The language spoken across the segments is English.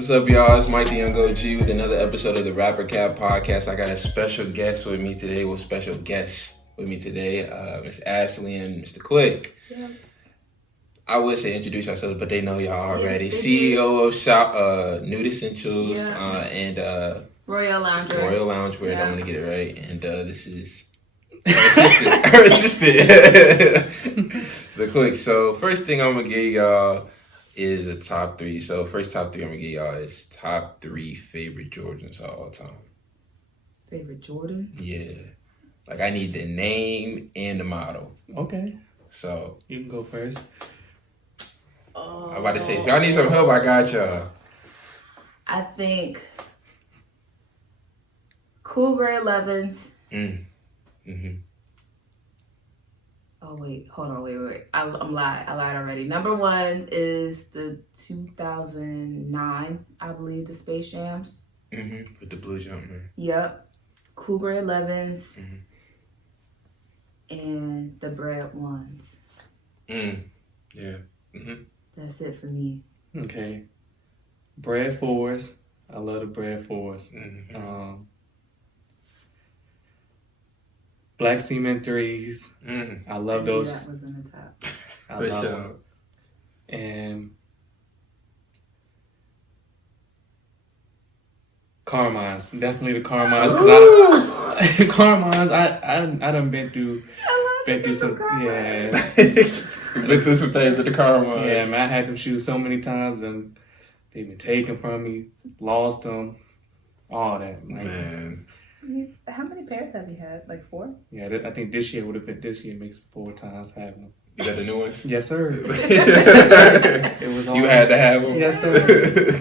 What's up, y'all? It's Mike the Young OG with another episode of the Rapper Cap Podcast. I got a special guest with me today. Miss Ashley and Mr. Quick. Yeah. I would say introduce ourselves, but they know y'all already. Yes, CEO of Shop Nude Essentials and Royal Lounge. Royal Loungewear. I don't want to get it right. And this is her assistant. So Quick. So first thing I'm gonna give y'all is a top three. So first top three I'm gonna give y'all is top three favorite Jordans of all time. Favorite Jordans? Yeah. Like I need the name and the model. Okay. So you can go first. I'm about to say, if y'all need some help, I got y'all. I think Cool Gray 11s. Mm-hmm. Oh, wait. Hold on. Wait. I lied already. Number one is the 2009, I believe, the Space Jams. Mm-hmm. With the blue jumper. Yep. Cool Gray 11s. Mm-hmm. And the Bread ones. Yeah. Mm-hmm. That's it for me. Okay. Bread 4s. I love the Bread 4s. Mm-hmm. Black Cement 3s. Mm-hmm. I love those. That was in the top. I love them. And Carmines. Definitely the Carmines. Carmines, I done been through some, yeah. Been through some things with the Carmines. Yeah, man, I had them shoes so many times and they've been taken from me, lost them, all that. Like, man. How many pairs have you had? Like 4? Yeah, I think this year makes 4 times having them. You got the new ones? Yes, sir. It was all you had to have them? Yes, sir.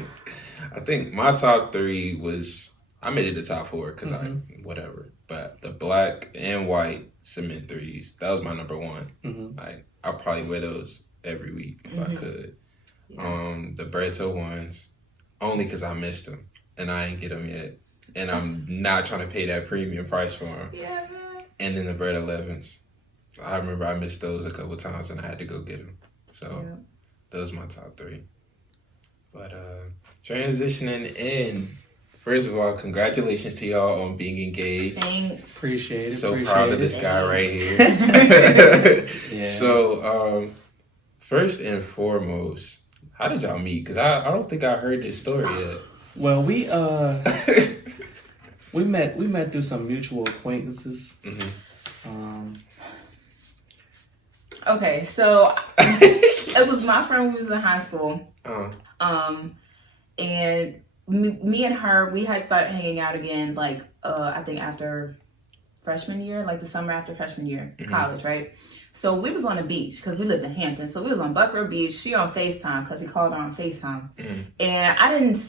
I think my top 3 was, I made it the top 4 because whatever. But the black and white cement 3s, that was my number 1. Mm-hmm. Like, I'll probably wear those every week if I could. Yeah. The Bretto ones, only because I missed them and I ain't get them yet. And I'm not trying to pay that premium price for them. Yeah, man. And then the Bread 11s. I remember I missed those a couple times and I had to go get them. So those are my top 3. But transitioning in, first of all, congratulations to y'all on being engaged. Thanks. Appreciate it. So proud of this guy right here. Yeah. So first and foremost, how did y'all meet? Because I don't think I heard this story yet. Well, we met through some mutual acquaintances. Mm-hmm. Okay, so it was my friend who was in high school. And me and her, we had started hanging out again, like, I think after freshman year, like the summer after freshman year, college, right? So we was on the beach because we lived in Hampton. So we was on Buckrow Beach. She on FaceTime because he called her on FaceTime. And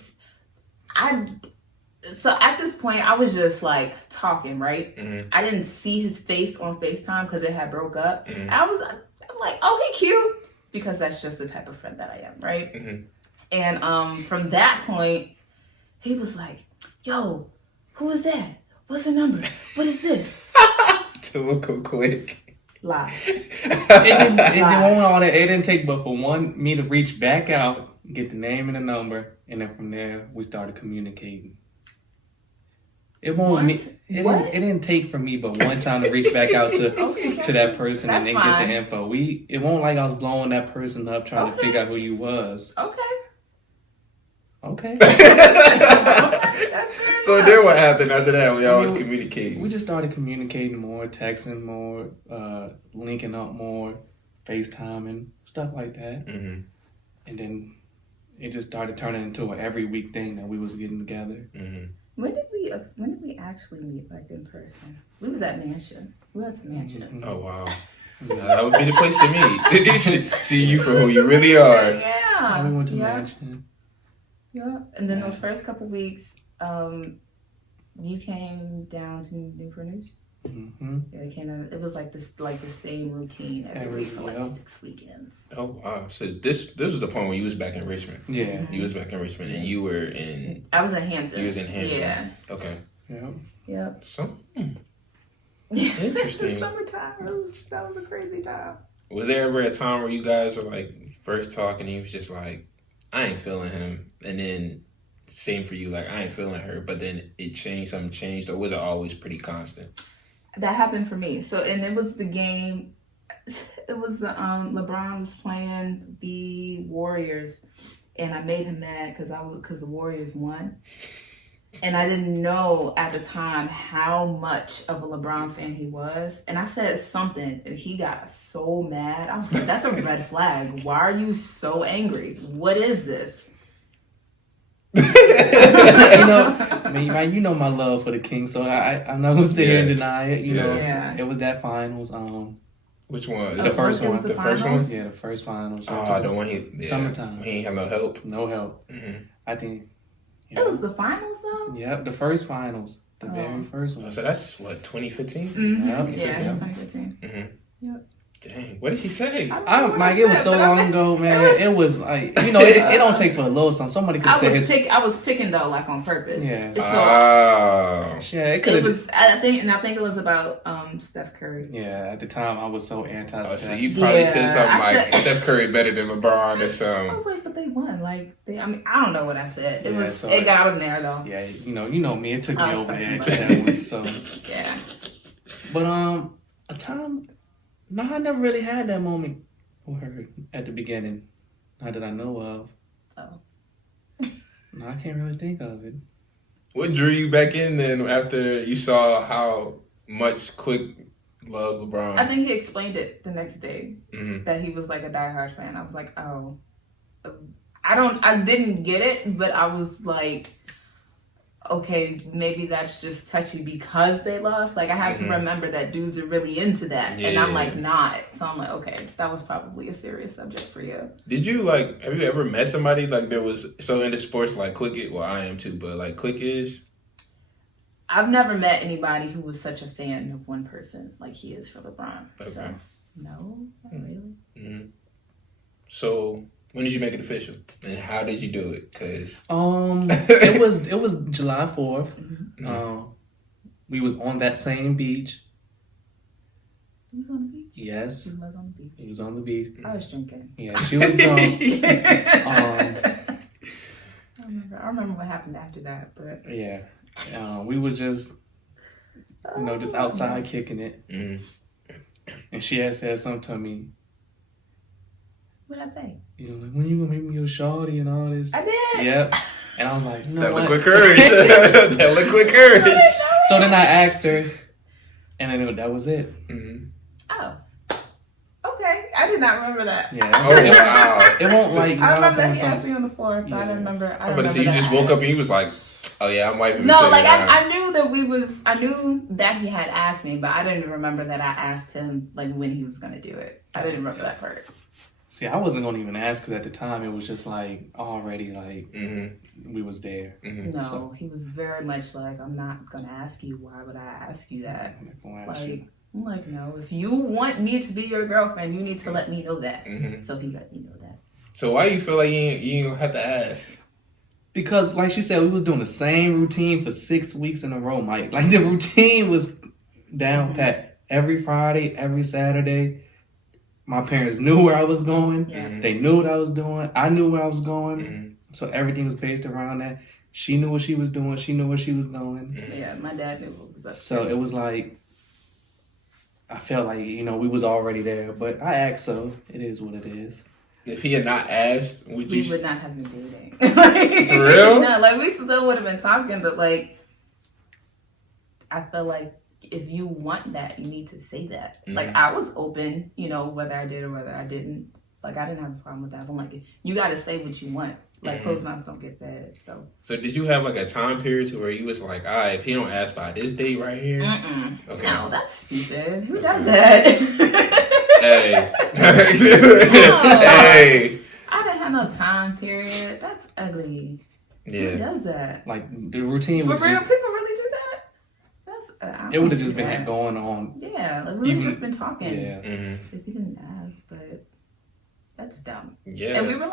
so at this point, I was just like talking, right? I didn't see his face on FaceTime because it had broke up. I'm like, oh, he cute. Because that's just the type of friend that I am, right? And from that point, he was like, yo, who is that? What's her number? What is this? Typical Quick. Lie. It didn't take but for me to reach back out, get the name and the number, and then from there, we started communicating. It didn't take for me but one time to reach back out to that person and then get the info. It won't like I was blowing that person up trying to figure out who you was. Okay. That's fair So enough. then what happened after that? We always communicating. We just started communicating more, texting more, linking up more, FaceTiming, stuff like that. And then it just started turning into an every week thing that we was getting together. When did we actually meet, like, in person? We was at Mansion. We went to Mansion. Oh, wow. That would be the place to meet. See you for who you really are. Yeah. We went to Mansion. Yeah. And then those first couple weeks, you came down to Newport News. Yeah, it came down. It was like the same routine every week for like 6 weekends. Oh wow! So this was the point where you was back in Richmond. Yeah, you was back in Richmond, and you were in. I was in Hampton. You was in Hampton. Yeah. Okay. Yep. So. Interesting. The summertime. That was a crazy time. Was there ever a time where you guys were like first talking and he was just like, I ain't feeling him, and then seem for you like I ain't feeling her, but then it changed, something changed, or was it always pretty constant? That happened for me. So, and it was the game. It was the LeBron was playing the Warriors, and I made him mad because the Warriors won, and I didn't know at the time how much of a LeBron fan he was, and I said something, and he got so mad. I was like, "That's a red flag. Why are you so angry? What is this?" Man, you know my love for the King, so I'm not gonna sit here and deny it. You know, it was that finals. Which one? The first one. The first one? Yeah, the first finals. Oh, the one summertime. He ain't have no help. No help. Mm-hmm. I think. It was the finals though? Yep, the first finals. The very first one. So that's what, 2015? Mm-hmm. Yep. Yeah, 2015. Mm-hmm. Yep. Dang, what did she say? Mike, it was so long ago, man. It was like, it don't take for a little something. Somebody could say I was picking though, like on purpose. Yeah. So it was. I think it was about Steph Curry. Yeah, at the time I was so anti-Steph. So you probably said something like Steph Curry better than LeBron or something. I was like, but they won. Like I don't know what I said. It got out in there though. Yeah, you know me. It took me over the edge that one. So yeah. But a time. No, I never really had that moment with her at the beginning. Not that I know of. Oh. No, I can't really think of it. What drew you back in then after you saw how much Quick loves LeBron? I think he explained it the next day that he was like a diehard fan. I was like, oh. I didn't get it, but I was like, okay, maybe that's just touchy because they lost. Like, I had to remember that dudes are really into that. Yeah. And I'm like, not. So I'm like, okay, that was probably a serious subject for you. Did you, have you ever met somebody, that was so into sports like Quick is? Well, I am too, but, Quick is? I've never met anybody who was such a fan of one person like he is for LeBron. Okay. So, no, not really. Mm-hmm. So... when did you make it official, and how did you do it? Cause it was July 4th. Mm-hmm. We was on that same beach. He was on the beach. Yes, he was on the beach. He was on the beach. I was drinking. Yeah, she was drunk. I remember what happened after that, but yeah, we was just just outside kicking it, and she had said something to me. What'd I say? When you gonna make me your shawty and all this? I did. Yep. And I was like, that liquid courage. That liquid courage. So then I asked her, and then that was it. Mm-hmm. Oh. Okay. I did not remember that. Yeah. Oh, wow. It won't I remember that he asked me on the floor, but I didn't remember. So you just woke up and he was like, oh yeah, I'm wiping. No, I knew that I knew that he had asked me, but I didn't remember that I asked him when he was going to do it. I didn't remember that part. See, I wasn't going to even ask because at the time it was just already we was there. Mm-hmm. No, so, he was very much like, I'm not going to ask you. Why would I ask you that? I'm like, no, if you want me to be your girlfriend, you need to let me know that. Mm-hmm. So he let me know that. So why you feel like you don't have to ask? Because like she said, we was doing the same routine for 6 weeks in a row, Mike. The routine was down pat every Friday, every Saturday. My parents knew where I was going. Yeah. They knew what I was doing. I knew where I was going. Mm-hmm. So everything was based around that. She knew what she was doing. She knew where she was going. Mm-hmm. Yeah, my dad knew what was up. So it was I felt like, we was already there. But I asked, so it is what it is. If he had not asked, we would not have been dating. For real? No, we still would have been talking, but I felt like if you want that, you need to say that. Mm-hmm. I was open, whether I did or whether I didn't. I didn't have a problem with that. I'm you got to say what you want. Closed mouths don't get fed. So did you have a time period to where you was like, all right, if he don't ask by this date right here? Mm-mm. Okay. No, that's stupid. Who does that? Hey. Hey. I didn't have no time period. That's ugly. Yeah. Who does that? The routine. For real, people really do that? It would have just been going on. Yeah, we would have just been talking. Yeah. Mm-hmm. If you didn't ask, but that's dumb. Yeah. And we were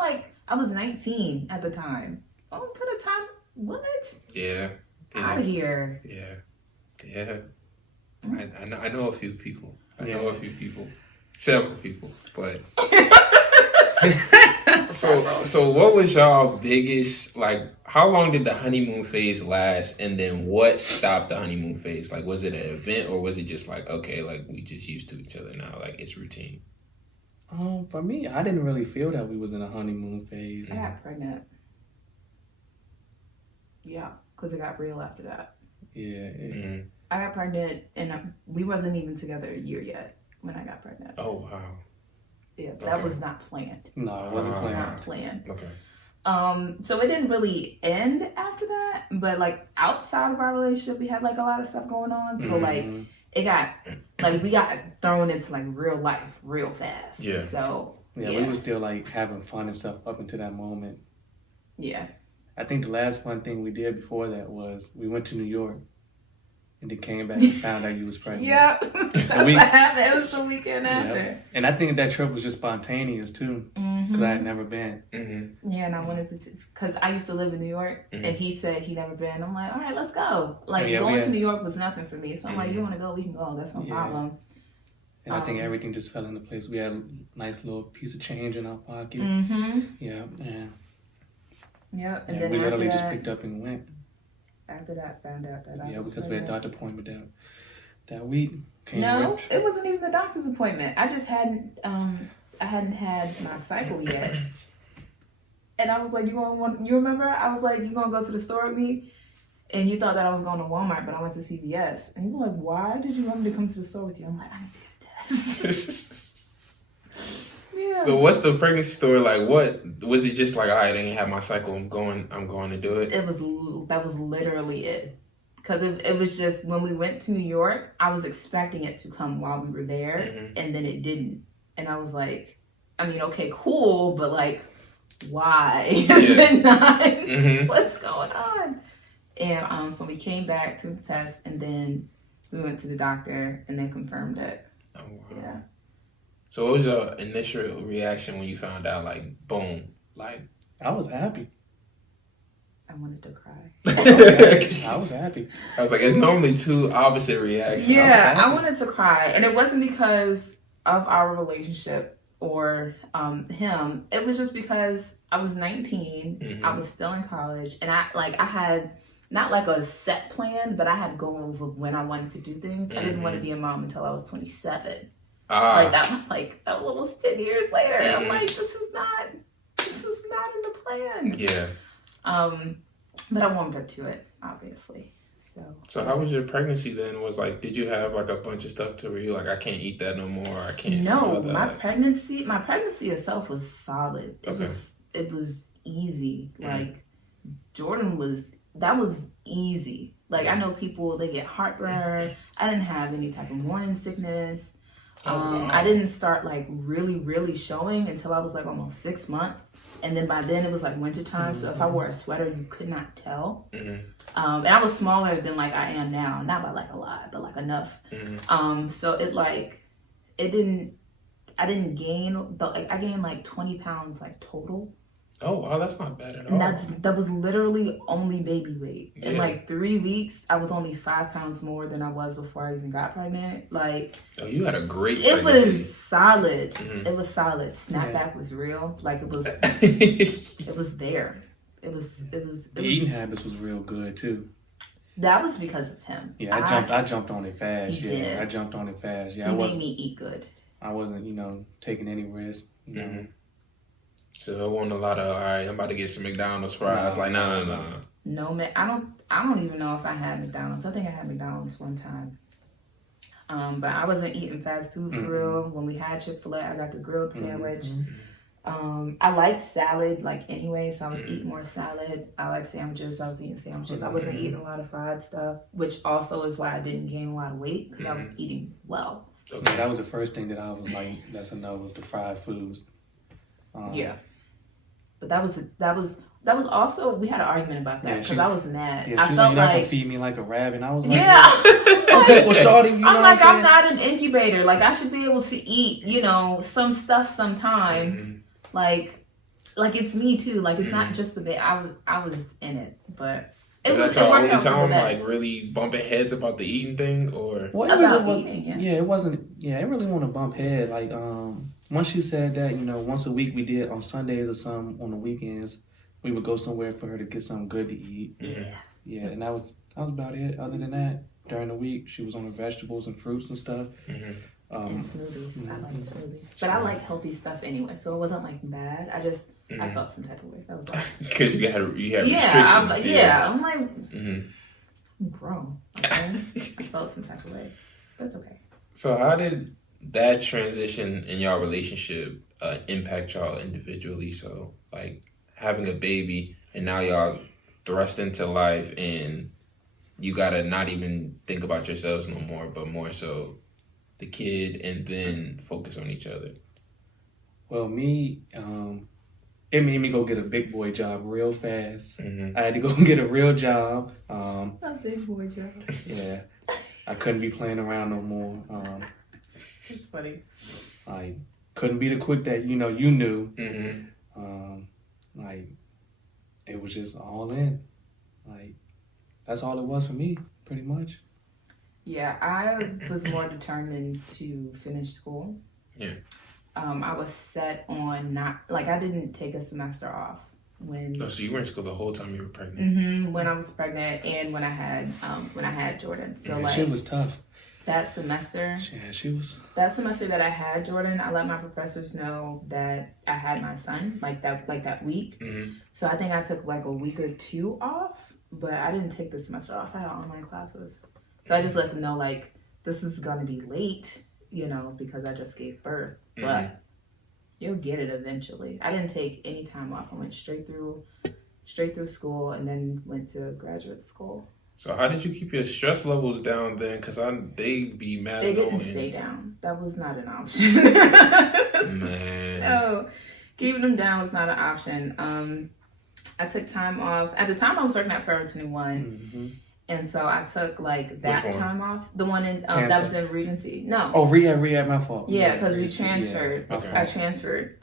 I was 19 at the time. Oh, put a time. What? Yeah. Out of here. Yeah. Yeah. Mm-hmm. I know a few people. I know a few people. Several people, but So what was y'all biggest, like, how long did the honeymoon phase last, and then what stopped the honeymoon phase? Like, was it an event, or was it just like, okay, like, we just used to each other now, like, it's routine? For me, I didn't really feel that we was in a honeymoon phase. I got pregnant. Yeah, because it got real after that. Yeah. Mm-hmm. I got pregnant, and we wasn't even together a year yet when I got pregnant. Oh, wow. Yeah, that was not planned. No, it wasn't planned. Not planned. Okay. So it didn't really end after that, but like outside of our relationship, we had like a lot of stuff going on. So like it got like we got thrown into like real life real fast. Yeah. So yeah, we were still like having fun and stuff up until that moment. Yeah. I think the last fun thing we did before that was we went to New York. And then came back and found out you was pregnant. Yeah, that's what happened. It was the weekend after. And I think that trip was just spontaneous too, because I had never been. Mm-hmm. Yeah, and I wanted to, because I used to live in New York, and he said he never been. I'm like, all right, let's go. Like going to New York was nothing for me, so I'm like, you want to go, we can go. That's no problem. And I think everything just fell into place. We had a nice little piece of change in our pocket. Yeah. And then we literally just picked up and went. After that, found out that I was because pregnant. we had a doctor appointment that week. No, it wasn't even the doctor's appointment. I just hadn't I hadn't had my cycle yet. And I was like, you remember? I was like, you gonna go to the store with me? And you thought that I was going to Walmart, but I went to CVS. And you were like, why did you want me to come to the store with you? I'm like, I need to get a test. Yeah. So what's the pregnancy story like? What was it? Just like, all right, I didn't have my cycle. I'm going to do it. That was literally it. Because it was just when we went to New York, I was expecting it to come while we were there, and then it didn't. And I was like, I mean, okay, cool, but like, why? What's going on? And so we came back to the test, and then we went to the doctor, and they confirmed it. Oh, wow. Yeah. So what was your initial reaction when you found out, like, boom? Like, I was happy. I wanted to cry. I was happy. I was like, it's normally two opposite reactions. Yeah, I wanted to cry. And it wasn't because of our relationship or him. It was just because I was 19. I was still in college. And I had not like a set plan, but I had goals of when I wanted to do things. I didn't want to be a mom until I was 27. That was almost 10 years later. I'm like, this is not in the plan. Yeah. But I warmed up to it, obviously. So how was your pregnancy then? Was like, did you have like a bunch of stuff to where you like, I can't eat that no more? I can't. No, my pregnancy itself was solid. It was easy. Like Jordan was easy. Like I know people, they get heartburn. I didn't have any type of morning sickness. I didn't start like really, really showing until I was like almost 6 months. And then by then it was like wintertime. So if I wore a sweater, you could not tell. And I was smaller than like I am now. Not by like a lot, but like enough. So I didn't gain, I gained like 20 pounds like total. Oh, wow, that's not bad at all. And that was literally only baby weight. In like 3 weeks, I was only 5 pounds more than I was before I even got pregnant. Like, oh, you had a great pregnancy. It was solid. It was solid. Snapback was real. Like it was there. It was eating habits was real good too. That was because of him. Yeah, I jumped on it fast. He did. I jumped on it fast. Yeah, he made me eat good. I wasn't, taking any risk. So it wasn't a lot of, all right, I'm about to get some McDonald's fries. No. No, man, I don't even know if I had McDonald's. I think I had McDonald's one time. But I wasn't eating fast food for real. When we had Chick-fil-A, I got the grilled sandwich. I liked salad, like anyway, so I was eating more salad. I like sandwiches, so I was eating sandwiches. I wasn't eating a lot of fried stuff, which also is why I didn't gain a lot of weight, because I was eating well. Okay. That was the first thing that I was like, that's a no, was the fried foods. But that was also, we had an argument about that because I was mad. Yeah, I felt like, you're not like gonna feed me like a rabbit. And I was like, okay, well, shorty, you know I'm like, what I'm not an incubator. Like I should be able to eat, some stuff sometimes. Like it's me too. Like it's not just the bit. I was in it, but it worked out for the best. Like really bumping heads about the eating thing, or it wasn't. Yeah, it really want to bump head. Like once she said that, once a week we did on Sundays or some on the weekends, we would go somewhere for her to get something good to eat. Yeah, and that was about it. Other than that, during the week, she was on the vegetables and fruits and stuff. And smoothies. I like smoothies. But I like healthy stuff anyway, so it wasn't like bad. I just, I felt some type of way. That was all. Because you had restrictions. I'm like, I'm grown. Okay? I felt some type of way. That's okay. So how did that transition in y'all relationship impact y'all individually? So like having a baby and now y'all thrust into life and you gotta not even think about yourselves no more, but more so the kid and then focus on each other. Well, me, it made me go get a big boy job real fast. I had to go get a real job. A big boy job. Yeah. I couldn't be playing around no more. It's funny. I couldn't be the quick that you knew. Like it was just all in. Like that's all it was for me, pretty much. Yeah, I was more determined to finish school. Yeah. I was set on I didn't take a semester off when. Oh, so you were in school the whole time you were pregnant. When I was pregnant and when I had Jordan. So shit was tough. That semester. Yeah, she was. That semester that I had Jordan, I let my professors know that I had my son like that week. So I think I took like a week or two off, but I didn't take the semester off. I had online classes, so I just let them know like this is gonna be late, because I just gave birth, but you'll get it eventually. I didn't take any time off. I went straight through school and then went to graduate school. So how did you keep your stress levels down then? Because they'd be mad. They didn't stay down. That was not an option. Man. No, keeping them down was not an option. I took time off. At the time, I was working at Forever 21. And so I took like that time off. The one in that was in Regency. No. Oh, rehab, my fault. Yeah, because we transferred. Yeah. Okay. I transferred.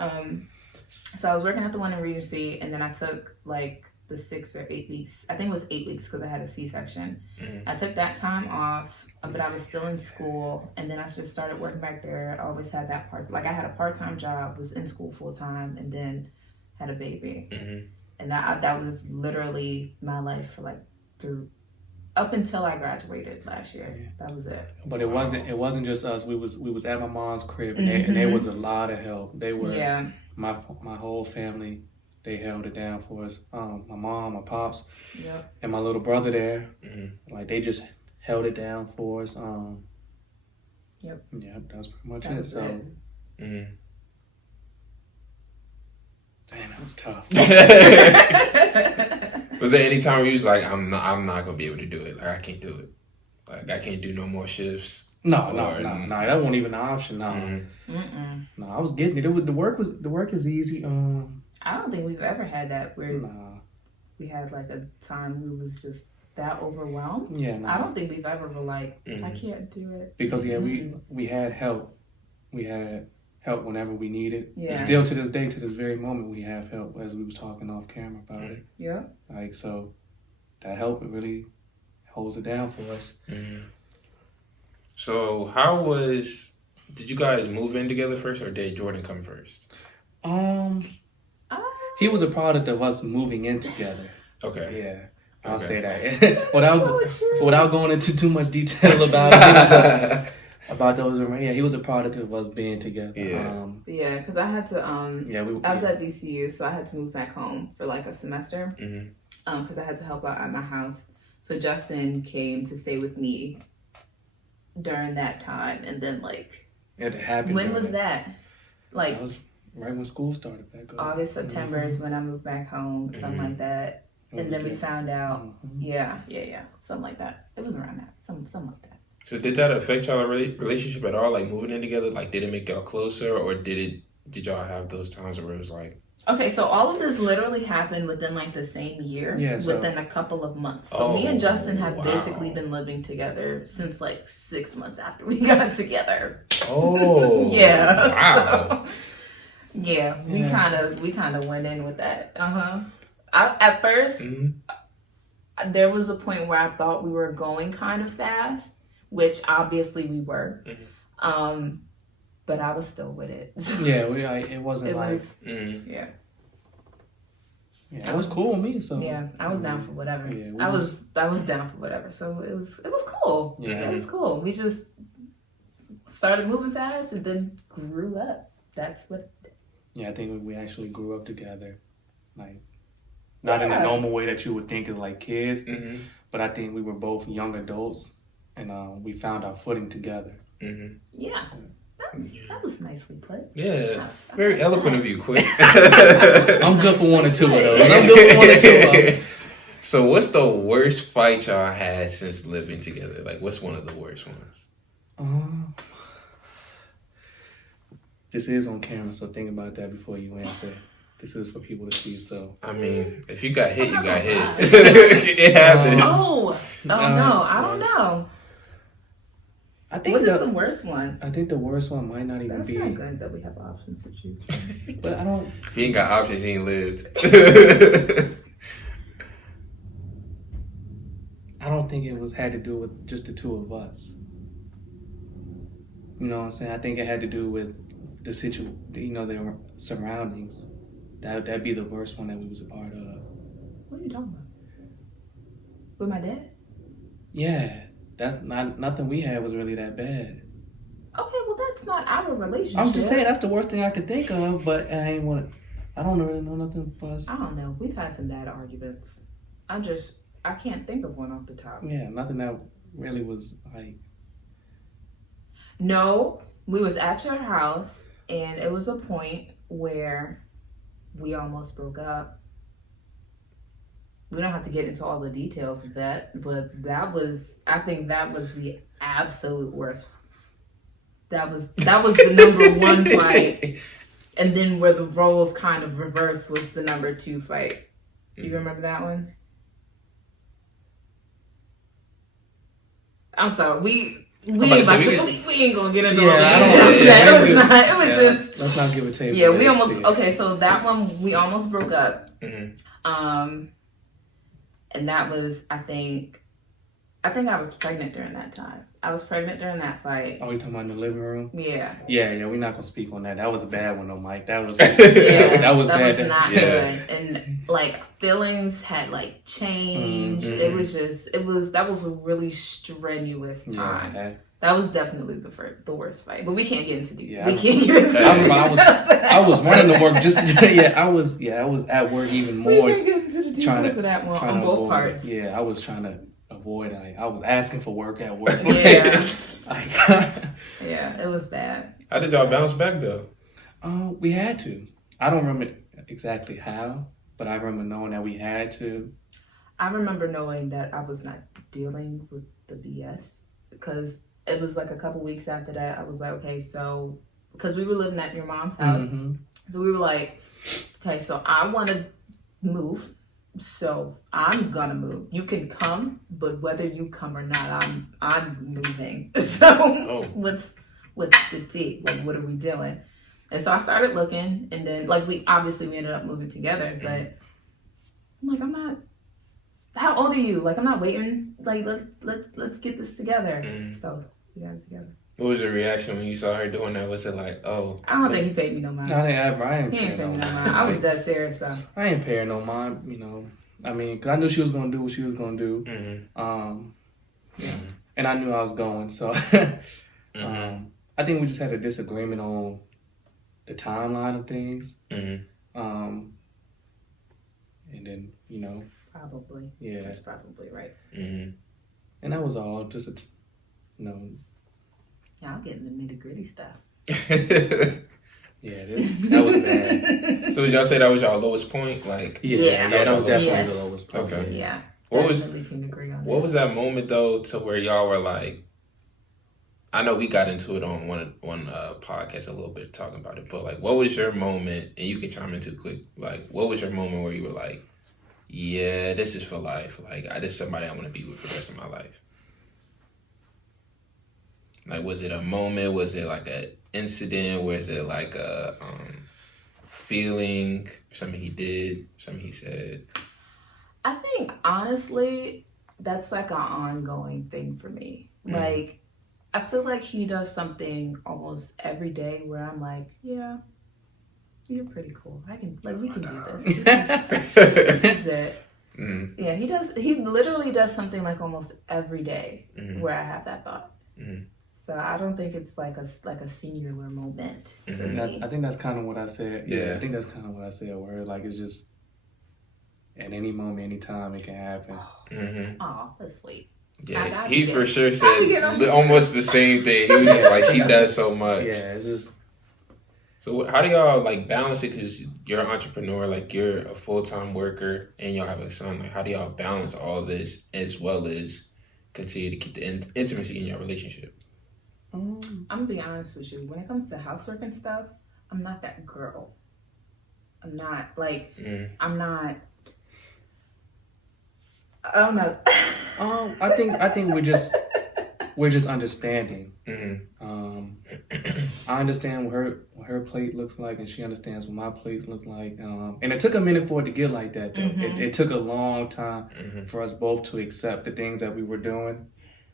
So I was working at the one in Regency, and then I took like the 6 or 8 weeks. I think it was 8 weeks because I had a C-section. I took that time off, but I was still in school, and then I just started working back there. I always had that I had a part-time job, was in school full-time, and then had a baby. And that was literally my life for like up until I graduated last year. That was it. But it wasn't just us. We was at my mom's crib, and there was a lot of help. They were my whole family. They held it down for us. My mom, my pops, and my little brother there. Like they just held it down for us. Yeah, that was pretty much it. So, damn, that was tough. Was there any time where you was like, I'm not gonna be able to do it? Like I can't do it. Like I can't do no more shifts. No, that wasn't even an option. No, I was getting it. The work is easy. I don't think we've ever had that where we had like a time we was just that overwhelmed. Yeah, I don't think we've ever been like, I can't do it. Because we had help. We had help whenever we needed. Yeah. And still to this day, to this very moment, we have help, as we was talking off camera about it. Yeah. Like, so that help, it really holds it down for us. So did you guys move in together first or did Jordan come first? He was a product of us moving in together. Okay. Yeah. I'll say that. without going into too much detail about it. About those, he was a product of us being together. Yeah, because I had to. I was at VCU, so I had to move back home for like a semester. Because I had to help out at my house. So Justin came to stay with me during that time, and then like. It happened. When was that? Like. That was right when school started back up. August, September is when I moved back home, something like that. And then we found out. Yeah, something like that. It was around that, something like that. So did that affect y'all relationship at all? Like moving in together, like did it make y'all closer, or did y'all have those times where it was like? Okay, so all of this literally happened within like the same year, within a couple of months. So me and Justin have basically been living together since like 6 months after we got together. Oh, yeah. Wow. So, we kind of went in with that. At first, there was a point where I thought we were going kind of fast. Which obviously we were. but I was still with it. Yeah, it wasn't it like... Yeah. Yeah, it was cool with me, so... Yeah, I was down for whatever. Yeah, I was down for whatever, so it was cool. Yeah. It was cool. We just started moving fast and then grew up. That's what... Yeah, I think we actually grew up together. Like, not in the normal way that you would think as like kids, but I think we were both young adults, and we found our footing together. Yeah. That was nicely put. Yeah. Very eloquent of you, Quick. I'm good for 1 or 2 of those. I'm good for 1 or 2 of them. So what's the worst fight y'all had since living together? Like, what's one of the worst ones? This is on camera, so think about that before you answer. This is for people to see, so... I mean, if you got hit, you got hit. It happens. No, I don't know. I think what is the worst one? I think the worst one might not even be... That's not good that we have options to choose from. But I don't... If he ain't got options, he ain't lived. I don't think it had to do with just the two of us. You know what I'm saying? I think it had to do with the their surroundings. That'd be the worst one that we was a part of. What are you talking about? With my dad? Yeah. That's nothing we had was really that bad. Okay, well that's not our relationship. I'm just saying that's the worst thing I could think of, but I don't really know nothing for us. I don't know. We've had some bad arguments. I can't think of one off the top. Yeah, nothing that really was like... No, we was at your house and it was a point where we almost broke up. We don't have to get into all the details of that, but I think that was the absolute worst. That was the number 1 fight. And then where the roles kind of reversed was the number 2 fight. You remember that one? I'm sorry. We ain't gonna get into all that. It was just... Let's not give a table. Yeah, we almost... Okay, so that one, we almost broke up. And that was, I think I was pregnant during that time. I was pregnant during that fight. Oh, you talking about in the living room? Yeah. Yeah, we're not gonna speak on that. That was a bad one though, Mike. That was that was bad. That was not good. And like feelings had like changed. It was that was a really strenuous time. Yeah, that was definitely the worst fight. But we can't get into detail. We can't get into detail. I was running to work just I was at work even more. We can't get into the details of that one on both parts. Yeah, I was trying to avoid. I was asking for work at work. Yeah. Yeah, it was bad. How did y'all bounce back though? We had to. I don't remember exactly how, but I remember knowing that we had to. I remember knowing that I was not dealing with the BS because it was like a couple weeks after that. I was like, okay, so because we were living at your mom's house, so we were like, okay, so I want to move. So I'm gonna move. You can come, but whether you come or not, I'm moving. So what's the tea? Like, what are we doing? And so I started looking, and then like we ended up moving together. But I'm like, I'm not. How old are you? Like, I'm not waiting. Like, let's get this together. So we got it together. What was your reaction when you saw her doing that? Was it like, oh? I don't think he paid me no mind. No, I ain't he ain't paid me no mind. I was that serious though. I ain't paying no mind, you know. I mean, because I knew she was going to do what she was going to do. And I knew I was going. So I think we just had a disagreement on the timeline of things. And then, you know. Probably. Yeah. That's probably right. And that was all. Just, you know. Yeah, I'll get in the nitty gritty stuff. Yeah, that was bad. So did y'all say that was y'all lowest point? Like, yeah, that was definitely the lowest point. Okay. Yeah. What was that moment though to where y'all were like? I know we got into it on one podcast a little bit talking about it, but like, what was your moment? And you can chime in too quick. Like, what was your moment where you were like, yeah, this is for life. Like, this is somebody I want to be with for the rest of my life. Like, was it a moment? Was it like an incident? Was it like a feeling? Something he did? Something he said? I think, honestly, that's like an ongoing thing for me. Like, I feel like he does something almost every day where I'm like, yeah, you're pretty cool. We can do this. This is it. Mm-hmm. Yeah, he literally does something like almost every day where I have that thought. Mm-hmm. So I don't think it's like a singular moment. Mm-hmm. I think that's kind of what I said. Yeah, I think that's kind of what I said. Where like it's just at any moment, anytime it can happen. Oh, that's sweet. Yeah, he for sure said almost the same thing. He was just like, she does so much. Yeah, it's just. So how do y'all like balance it? Because you're an entrepreneur, like you're a full-time worker, and y'all have a son. Like, how do y'all balance all this as well as continue to keep the intimacy in your relationship? I'm gonna be honest with you. When it comes to housework and stuff, I'm not that girl. I'm not like I'm not. I don't know. I think we're just understanding. I understand what her plate looks like, and she understands what my plate looks like. And it took a minute for it to get like that, though. It took a long time for us both to accept the things that we were doing.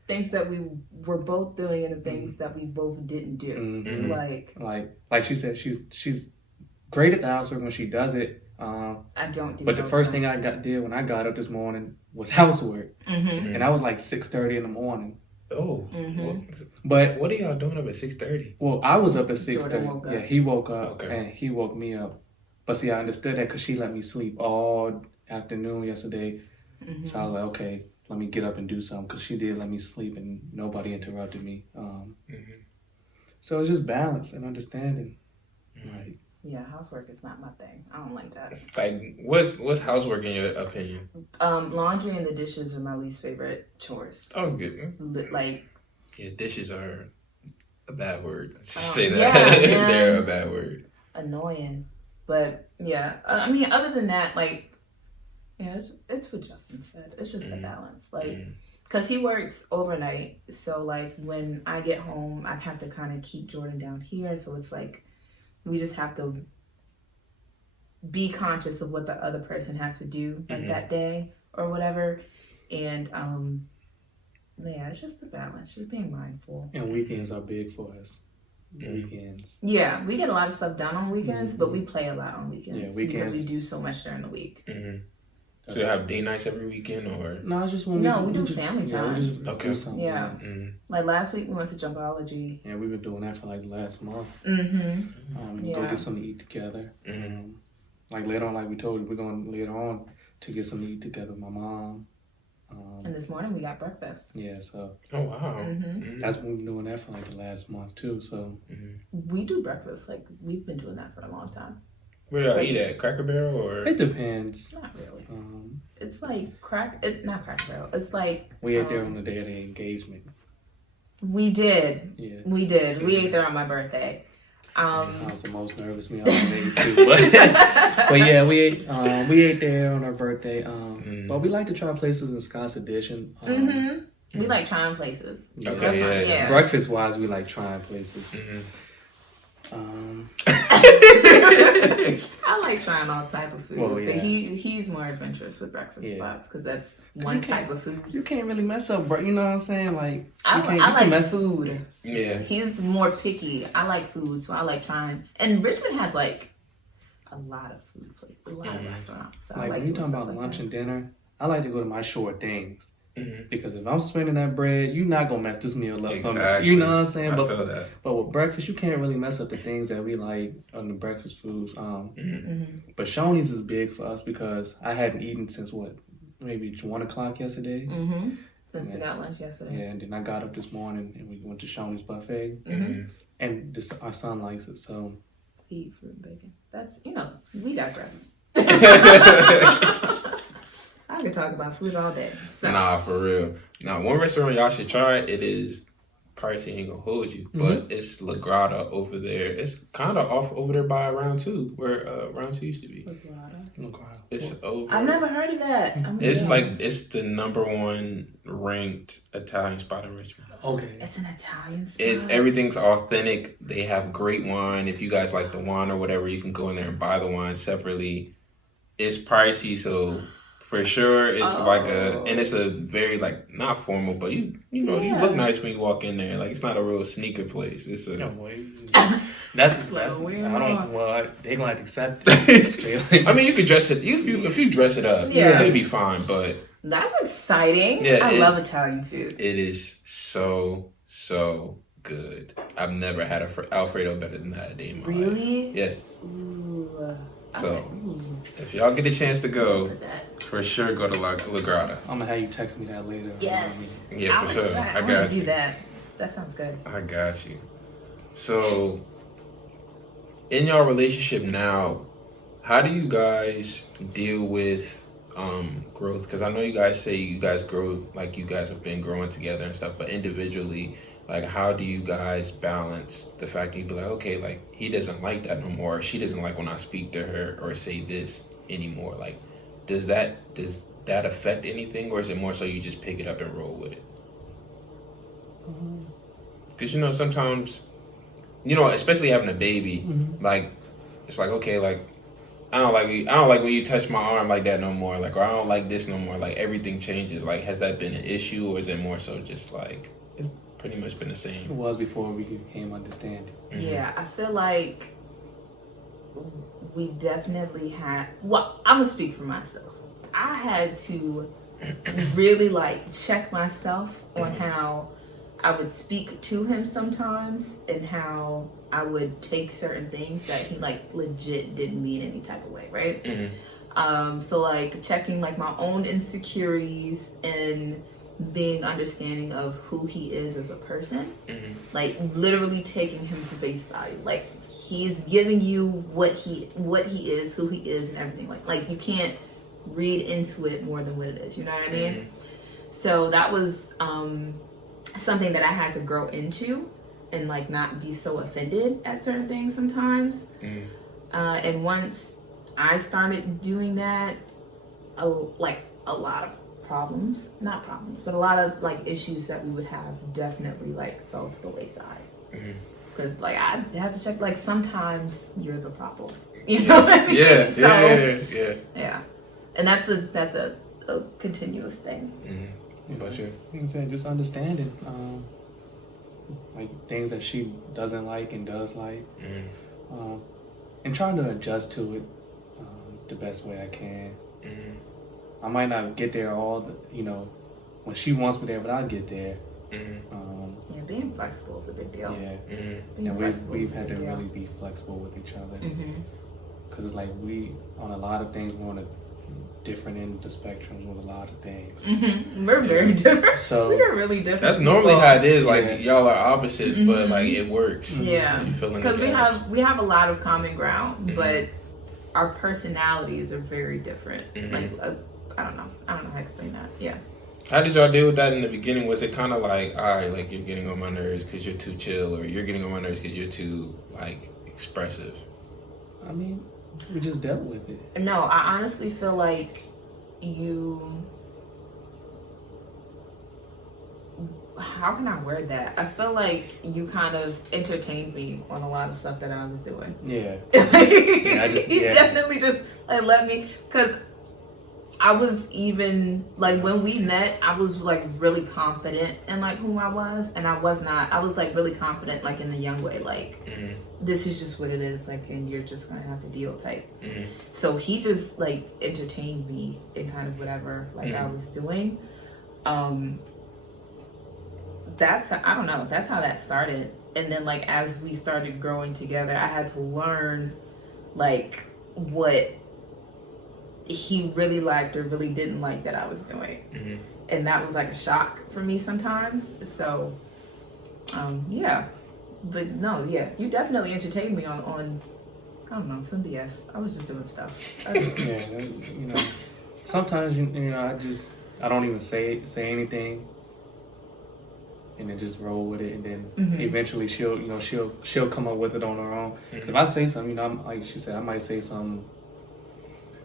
Things that we were both doing and the things that we both didn't do. Like she said, she's great at the housework when she does it. I don't do. But the first thing I did when I got up this morning was housework, and I was like 6:30 in the morning. Oh, but what are y'all doing up at 6:30? Well, I was up at 6:30. Yeah, he woke up and he woke me up. But see, I understood that because she let me sleep all afternoon yesterday. So I was like, okay, let me get up and do something because she did let me sleep and nobody interrupted me. So it's just balance and understanding. Like, yeah, housework is not my thing. I don't like that. Like, what's housework in your opinion? Laundry and the dishes are my least favorite chores. Oh, good. Like, yeah, dishes are a bad word. Say that. Yeah, they're a bad word. Annoying, but yeah. I mean, other than that, like, yeah, it's what Justin said. It's just a balance, like. Because he works overnight, so like when I get home, I have to kind of keep Jordan down here. So it's like we just have to be conscious of what the other person has to do like that day or whatever. And yeah, it's just the balance, just being mindful. And weekends are big for us. Weekends. Yeah, we get a lot of stuff done on weekends, but we play a lot on weekends. Yeah, weekends. Because we do so much during the week. So you have day nights every weekend, or no? It's just when we do family time. We just do something. Yeah, like last week we went to Jumpology. Yeah, we've been doing that for like the last month. Go get something to eat together. Like later on, like we told you, we're going later on to get something to eat together with my mom. And this morning we got breakfast. Yeah, so. Oh wow. That's when we've been doing that for like the last month too. So. We do breakfast, like we've been doing that for a long time. Where do y'all eat at? Cracker Barrel or? It depends. Not really. It's like not Cracker Barrel. It's like we ate there on the day of the engagement. We did. Yeah. We did. We ate there on my birthday. I was the most nervous me all day too. But yeah, we ate there on our birthday. But we like to try places in Scott's Edition. We like trying places. Okay, yeah. Breakfast wise, we like trying places. I like trying all type of food, but he's more adventurous with breakfast spots because that's one type of food. You can't really mess up, you know what I'm saying? Like I like food. Yeah, he's more picky. I like food, so I like trying. And Richmond has like a lot of food, a lot of restaurants. So like when you talking about lunch and dinner, I like to go to my short things. Because if I'm spending that bread, you're not gonna mess this meal up for me. You know what I'm saying? I feel that. But with breakfast, you can't really mess up the things that we like on the breakfast foods. But Shoney's is big for us because I hadn't eaten since maybe 1 o'clock yesterday. Since we got lunch yesterday. Yeah, and then I got up this morning and we went to Shoney's buffet. And our son likes it, so. We eat fruit and bacon. That's, we digress. I could talk about food all day. So. Nah, for real. Now, one restaurant y'all should try, it is pricey, ain't gonna hold you, but it's La Grata over there. It's kind of off over there by Round 2, where Round 2 used to be. La Grata. It's over. I've never heard of that. It's the #1 ranked Italian spot in Richmond. Okay. It's an Italian spot. Everything's authentic. They have great wine. If you guys like the wine or whatever, you can go in there and buy the wine separately. It's pricey, so For sure, it's it's a very like not formal, but you know you look nice when you walk in there. Like it's not a real sneaker place. It's a that's I don't. Well, they gonna have to accept it. I mean, you could dress it if you dress it up. Yeah, it'd be fine. But that's exciting. Yeah, I love Italian food. It is so good. I've never had Alfredo better than that a day in my life. Really? Yeah. Ooh. So, if y'all get a chance to go, for sure go to La Grata. I'm gonna have you text me that later. Yes. Yeah, for sure. I got you. Do that. That sounds good. I got you. So, in your relationship now, how do you guys deal with growth? Because I know you guys say you guys grow, like you guys have been growing together and stuff, but individually, like how do you guys balance the fact that you be like, okay, like he doesn't like that no more, or she doesn't like when I speak to her or say this anymore? Like, does that affect anything, or is it more so you just pick it up and roll with it? Because sometimes, especially having a baby, like it's like, okay, like I don't like when you touch my arm like that no more, like, or I don't like this no more. Like everything changes. Like, has that been an issue, or is it more so just like it's pretty much been the same? It was before we became understanding. Yeah, I feel like we definitely had. Well, I'm gonna speak for myself. I had to really like check myself on how I would speak to him sometimes, and how I would take certain things that he like legit didn't mean any type of way, right? So like checking like my own insecurities and being understanding of who he is as a person, like literally taking him for face value. Like he's giving you what he is, who he is, and everything. Like you can't read into it more than what it is. You know what I mean? So that was something that I had to grow into, and like not be so offended at certain things sometimes. And once I started doing that, a lot of not problems, but a lot of like issues that we would have definitely like fell to the wayside. Because like I had to check, like sometimes you're the problem. You know what I mean? Yeah. And that's a continuous thing. But you can say just understanding, like things that she doesn't like and does like, and trying to adjust to it the best way I can. I might not get there when she wants me there, but I'll get there. Yeah, being flexible is a big deal. Yeah, and we've had to really be flexible with each other, because it's like we on a lot of things we're on a different end of the spectrum with a lot of things. We're very different. So we are really different. That's normally how it is. Like y'all are opposites, but like it works. Yeah, because we have a lot of common ground, but our personalities are very different. Like I don't know how to explain that. Yeah. How did y'all deal with that in the beginning? Was it kind of like, all right, like you're getting on my nerves because you're too chill, or you're getting on my nerves because you're too like expressive? I mean, we just dealt with it. No, I honestly feel like how can I word that? I feel like you kind of entertained me on a lot of stuff that I was doing. Yeah. You definitely just like let me, because I was even like when we met, I was like really confident in like who I was, and I was like really confident like in the young way, like this is just what it is, like, and you're just gonna have to deal type. So he just like entertained me in kind of whatever like I was doing. That's I don't know, that's how that started. And then like as we started growing together, I had to learn like what he really liked or really didn't like that I was doing. And that was like a shock for me sometimes. So yeah, but no, yeah, you definitely entertained me on I don't know, some BS. I was just doing stuff. Yeah, sometimes I don't even say anything, and then just roll with it, and then eventually she'll come up with it on her own. If I say something, I'm, like she said, I might say something.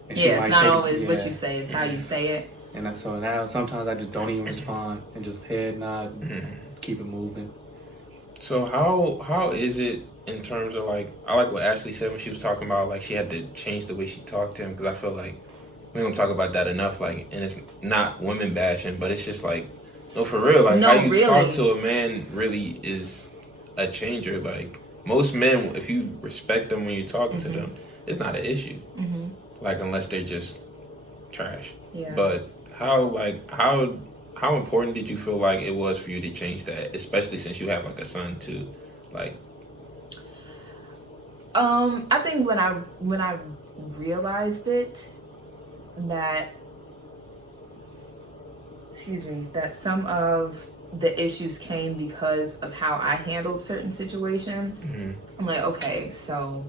Yeah, it's not always what you say, it's how you say it. And so now sometimes I just don't even respond and just head nod, keep it moving. So how is it in terms of like, I like what Ashley said when she was talking about like she had to change the way she talked to him, because I feel like we don't talk about that enough. Like, and it's not women bashing, but it's just like, no, for real. Like, how you talk to a man really is a changer. Like, most men, if you respect them when you're talking to them, it's not an issue. Like, unless they're just trash. Yeah. But how important did you feel like it was for you to change that, especially since you have like a son too? Like, I think when I realized it, that some of the issues came because of how I handled certain situations. I'm like, okay, so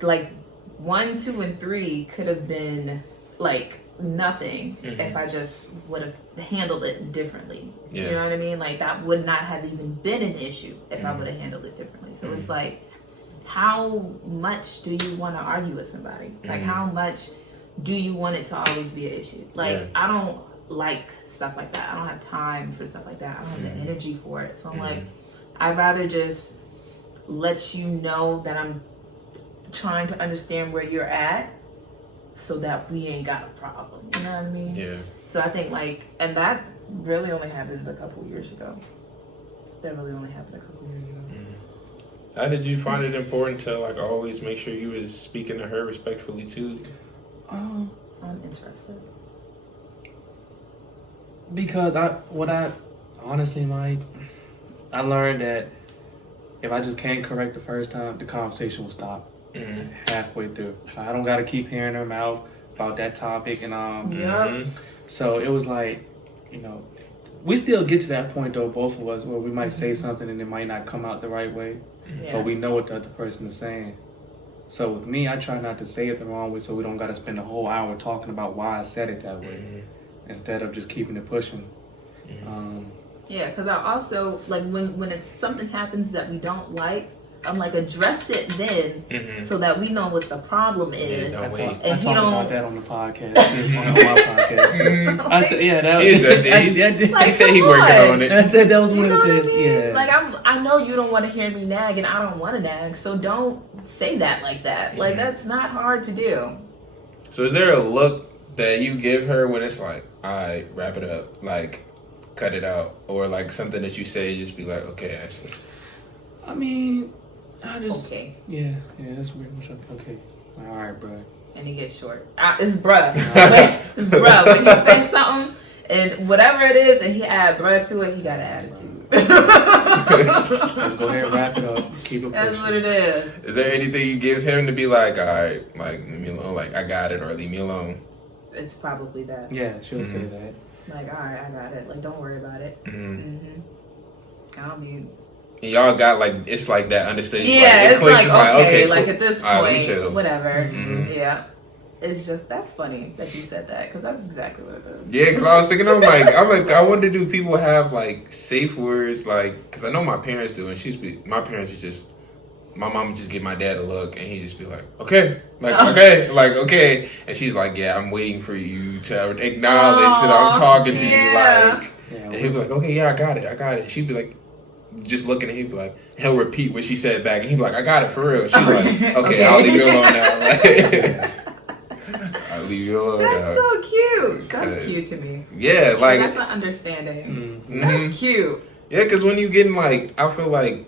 like 1, 2, and 3 could have been like nothing if I just would have handled it differently. Yeah. You know what I mean? Like, that would not have even been an issue if I would have handled it differently. So it's like, how much do you want to argue with somebody? Like, how much do you want it to always be an issue? Like, I don't like stuff like that. I don't have time for stuff like that. I don't have the energy for it. So I'm like, I'd rather just let you know that I'm trying to understand where you're at, so that we ain't got a problem. You know what I mean? Yeah. So I think like, and that really only happened a couple years ago. How did you find it important to like always make sure you was speaking to her respectfully too? I'm interested. Because I honestly, like, I learned that if I just can't correct the first time, the conversation will stop halfway through. I don't got to keep hearing her mouth about that topic, and so it was like, you know, we still get to that point though, both of us, where we might say something and it might not come out the right way, but we know what the other person is saying. So with me, I try not to say it the wrong way, so we don't got to spend a whole hour talking about why I said it that way, instead of just keeping it pushing. Yeah, because I also, like, when it's something happens that we don't like, I'm like, address it then, so that we know what the problem is. I talked about that on the podcast. On my podcast. I said, he said he working on it. I said that was one of the things. Yeah. Like, I know you don't want to hear me nag, and I don't want to nag, so don't say that like that. Like, that's not hard to do. So is there a look that you give her when it's like, all right, wrap it up, like, cut it out, or like something that you say, just be like, okay, Ashley? I mean, I just yeah, that's weird. Okay, all right, bro. And he gets short. It's bruh. It's bruh. When he says something and whatever it is, and he add bruh to it, he got an attitude. Let's go ahead and wrap it up. Keep it pushing. That's what it is. Is there anything you give him to be like, all right, like, leave me alone, like, I got it, or leave me alone? It's probably that. Yeah, she'll say that. Like, all right, I got it. Like, don't worry about it. I don't need. And y'all got like, it's like that understanding. Yeah, like, it's like, okay, cool. Like at this point, right, whatever. Yeah. It's just, that's funny that you said that, because that's exactly what it is. Yeah, because I was thinking, I'm like, I wonder, do people have like safe words? Like, because I know my parents do, and my parents are just, my mom would just give my dad a look, and he'd just be like, okay, like, okay. And she's like, yeah, I'm waiting for you to acknowledge that I'm talking to you. Like, and he'd be like, okay, yeah, I got it. She'd be like, just looking at him, he'd be like, he'll repeat what she said back, and he'd be like, I got it for real. And she's like, okay, I'll leave you alone now. Like, I'll leave you alone now. That's so cute. That's cute to me. Yeah, like, that's an understanding. That's cute. Yeah, because when you getting like, I feel like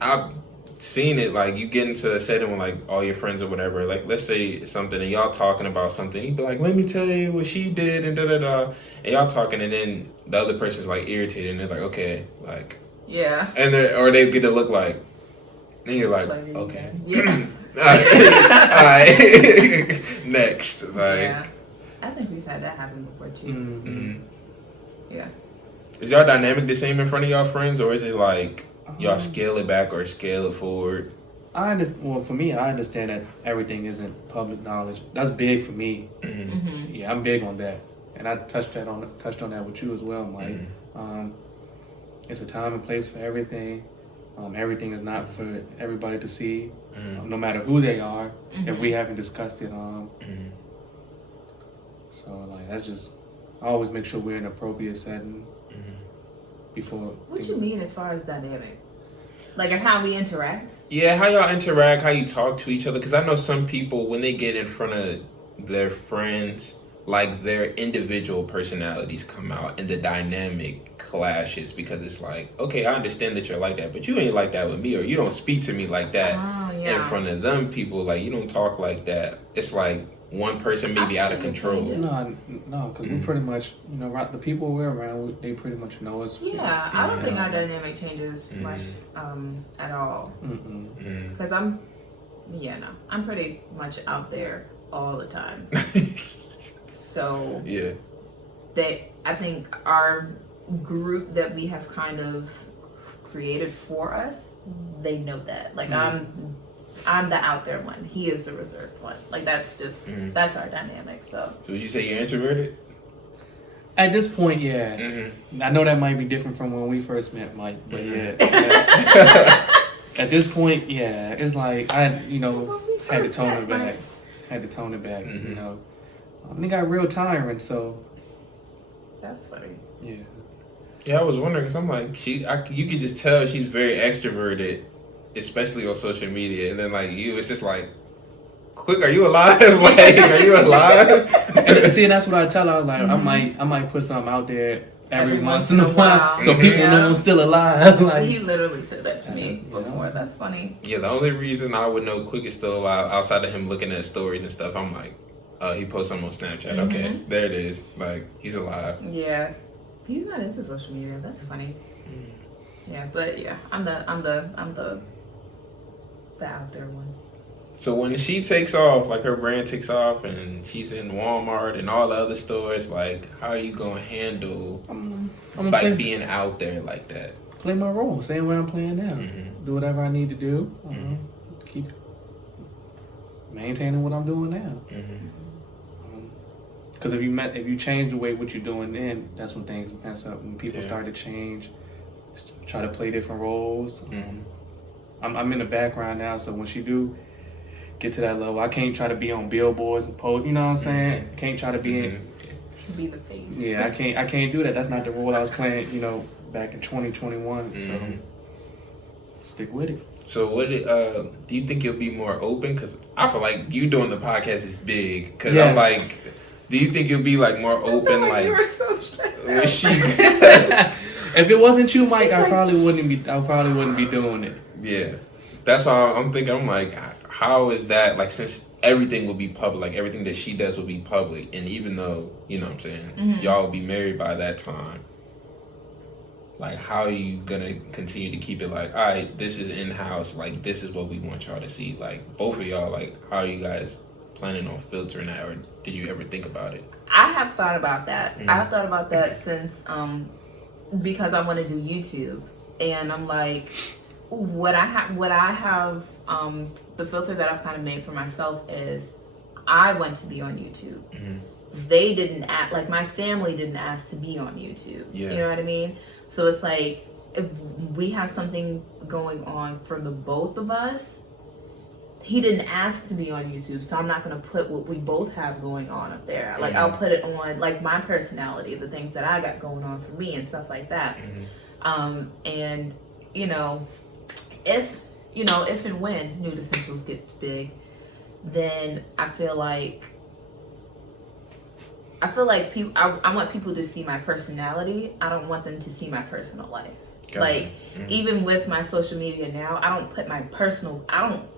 I've seen it, like, you get into a setting with like all your friends or whatever, like, let's say something and y'all talking about something, you'd be like, let me tell you what she did, and and y'all talking, and then the other person's like irritated, and they're like, okay, like, yeah, and or they get to look like, and you're like okay, yeah, all right. Next, like, yeah, I think we've had that happen before too. Yeah. Is y'all dynamic the same in front of y'all friends, or is it like y'all scale it back or scale it forward? Well, for me, I understand that everything isn't public knowledge. That's big for me. Yeah, I'm big on that, and I touched on that with you as well, Mike. It's a time and place for everything. Everything is not for everybody to see, no matter who they are, if we haven't discussed it. So, like, that's just, I always make sure we're in an appropriate setting before. What you mean as far as dynamic? Like, how we interact? Yeah, how y'all interact, how you talk to each other. Because I know some people, when they get in front of their friends, like their individual personalities come out and the dynamic clashes, because it's like, okay, I understand that you're like that, but you ain't like that with me, or you don't speak to me like that in front of them people. Like, you don't talk like that. It's like one person may be out of control. No, because we pretty much, the people we're around, they pretty much know us. Yeah, I don't think our dynamic changes much at all. Because I'm pretty much out there all the time. So I think our group that we have kind of created for us, they know that. Like I'm the out there one. He is the reserved one. Like that's just that's our dynamic. So would you say you're introverted? At this point, yeah. I know that might be different from when we first met, Mike, but yeah. At this point, yeah, it's like I had to tone it back. It got real tiring, so. That's funny. Yeah. Yeah, I was wondering, because I'm like, you could just tell she's very extroverted, especially on social media, and then like you, it's just like, quick, are you alive? Like, are you alive? And that's what I tell her. Like, I might put something out there every once in a while, so people know I'm still alive. Like, he literally said that to me before. That's funny. Yeah, the only reason I would know Quick is still alive, outside of him looking at stories and stuff, I'm like, he posts something on Snapchat. Okay, there it is. Like, he's alive. Yeah, he's not into social media. That's funny. Yeah, but yeah, I'm the out there one. So when she takes off, like her brand takes off, and she's in Walmart and all the other stores, like, how are you gonna handle being out there like that? Play my role, same way I'm playing now. Do whatever I need to do. Keep maintaining what I'm doing now. Because if you change the way what you're doing, then that's when things mess up. When people start to change, try to play different roles. I'm in the background now, so when she do get to that level, I can't try to be on billboards and post. You know what I'm saying? I can't try to be be the face. Yeah, I can't do that. That's not the role I was playing. Back in 2021. So stick with it. So what do you think you'll be more open? Because I feel like you doing the podcast is big. Because I'm like, do you think you'll be like more open? Like, you were so stressed out. If it wasn't you, Mike, I probably wouldn't be doing it. Yeah, that's how I'm thinking. I'm like, how is that? Like, since everything will be public, like everything that she does will be public, and even though what I'm saying, y'all will be married by that time. Like, how are you gonna continue to keep it like, all right, this is in-house, like, this is what we want y'all to see? Like, both of y'all, like, how are you guys planning on filtering that, or did you ever think about it? I have thought about that. I have thought about that since, because I want to do YouTube, and I'm like, what I have, the filter that I've kind of made for myself is, I want to be on YouTube. They didn't ask, like my family didn't ask to be on YouTube. You know what I mean? So it's like, if we have something going on for the both of us, he didn't ask to be on YouTube, so I'm not going to put what we both have going on up there. Like, I'll put it on, like, my personality, the things that I got going on for me and stuff like that. And, if and when Nude Essentials gets big, then I feel like people. I want people to see my personality. I don't want them to see my personal life. Gotcha. Like even with my social media now, I don't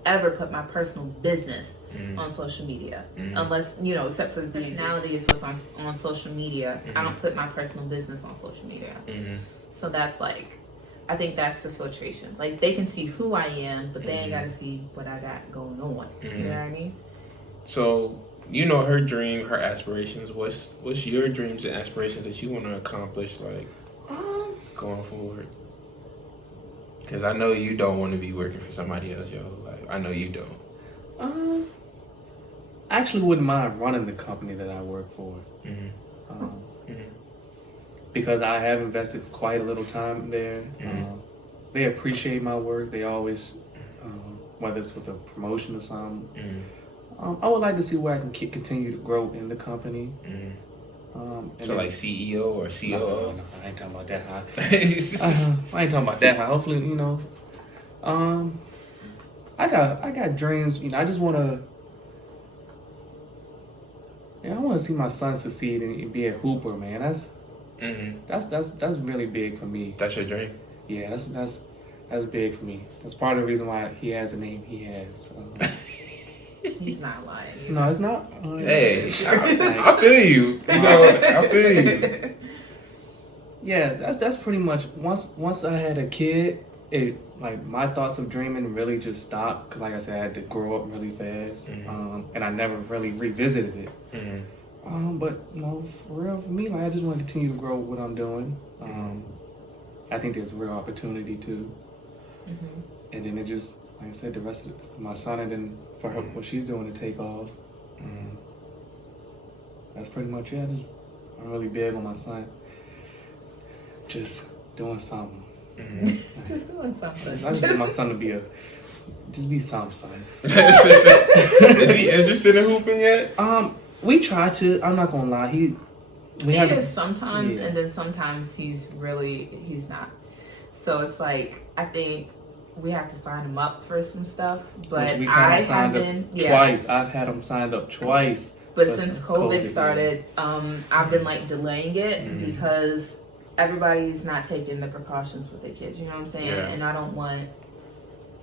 ever put my personal business on social media unless except for the personality is what's on social media. I don't put my personal business on social media. So that's like, I think that's the filtration. Like, they can see who I am, but they ain't got to see what I got going on. You know what I mean? So, her dream, her aspirations. What's your dreams and aspirations that you want to accomplish, like, going forward? Because I know you don't want to be working for somebody else, yo. Like, I know you don't. I actually wouldn't mind running the company that I work for. Because I have invested quite a little time there. They appreciate my work. They always, whether it's with a promotion or something. I would like to see where I can continue to grow in the company. So like CEO or COO? No, I ain't talking about that high. I ain't talking about that high. Hopefully, I got dreams. I just want to Yeah, I want to see my son succeed and be a hooper, man. That's really big for me. That's your dream? Yeah, that's big for me. That's part of the reason why he has the name he has. He's not lying. No, it's not. Hey, I feel you. I feel you. Yeah, that's pretty much once I had a kid, it like my thoughts of dreaming really just stopped because, like I said, I had to grow up really fast, and I never really revisited it. But no, for real, for me, like I just want to continue to grow what I'm doing. I think there's real opportunity too, and then it just, like I said, the rest of my son, and then for her what she's doing to take off. That's pretty much it. I'm really big on my son. Just doing something. Just doing something. I just want my son to be something, son. Is he interested in hooping yet? We try to. I'm not gonna lie. He is sometimes, and then sometimes he's not. So it's like I think we have to sign him up for some stuff, but I haven't. Twice. I've had him signed up twice. But since COVID started, I've been like delaying it because everybody's not taking the precautions with their kids. You know what I'm saying? Yeah. And I don't want,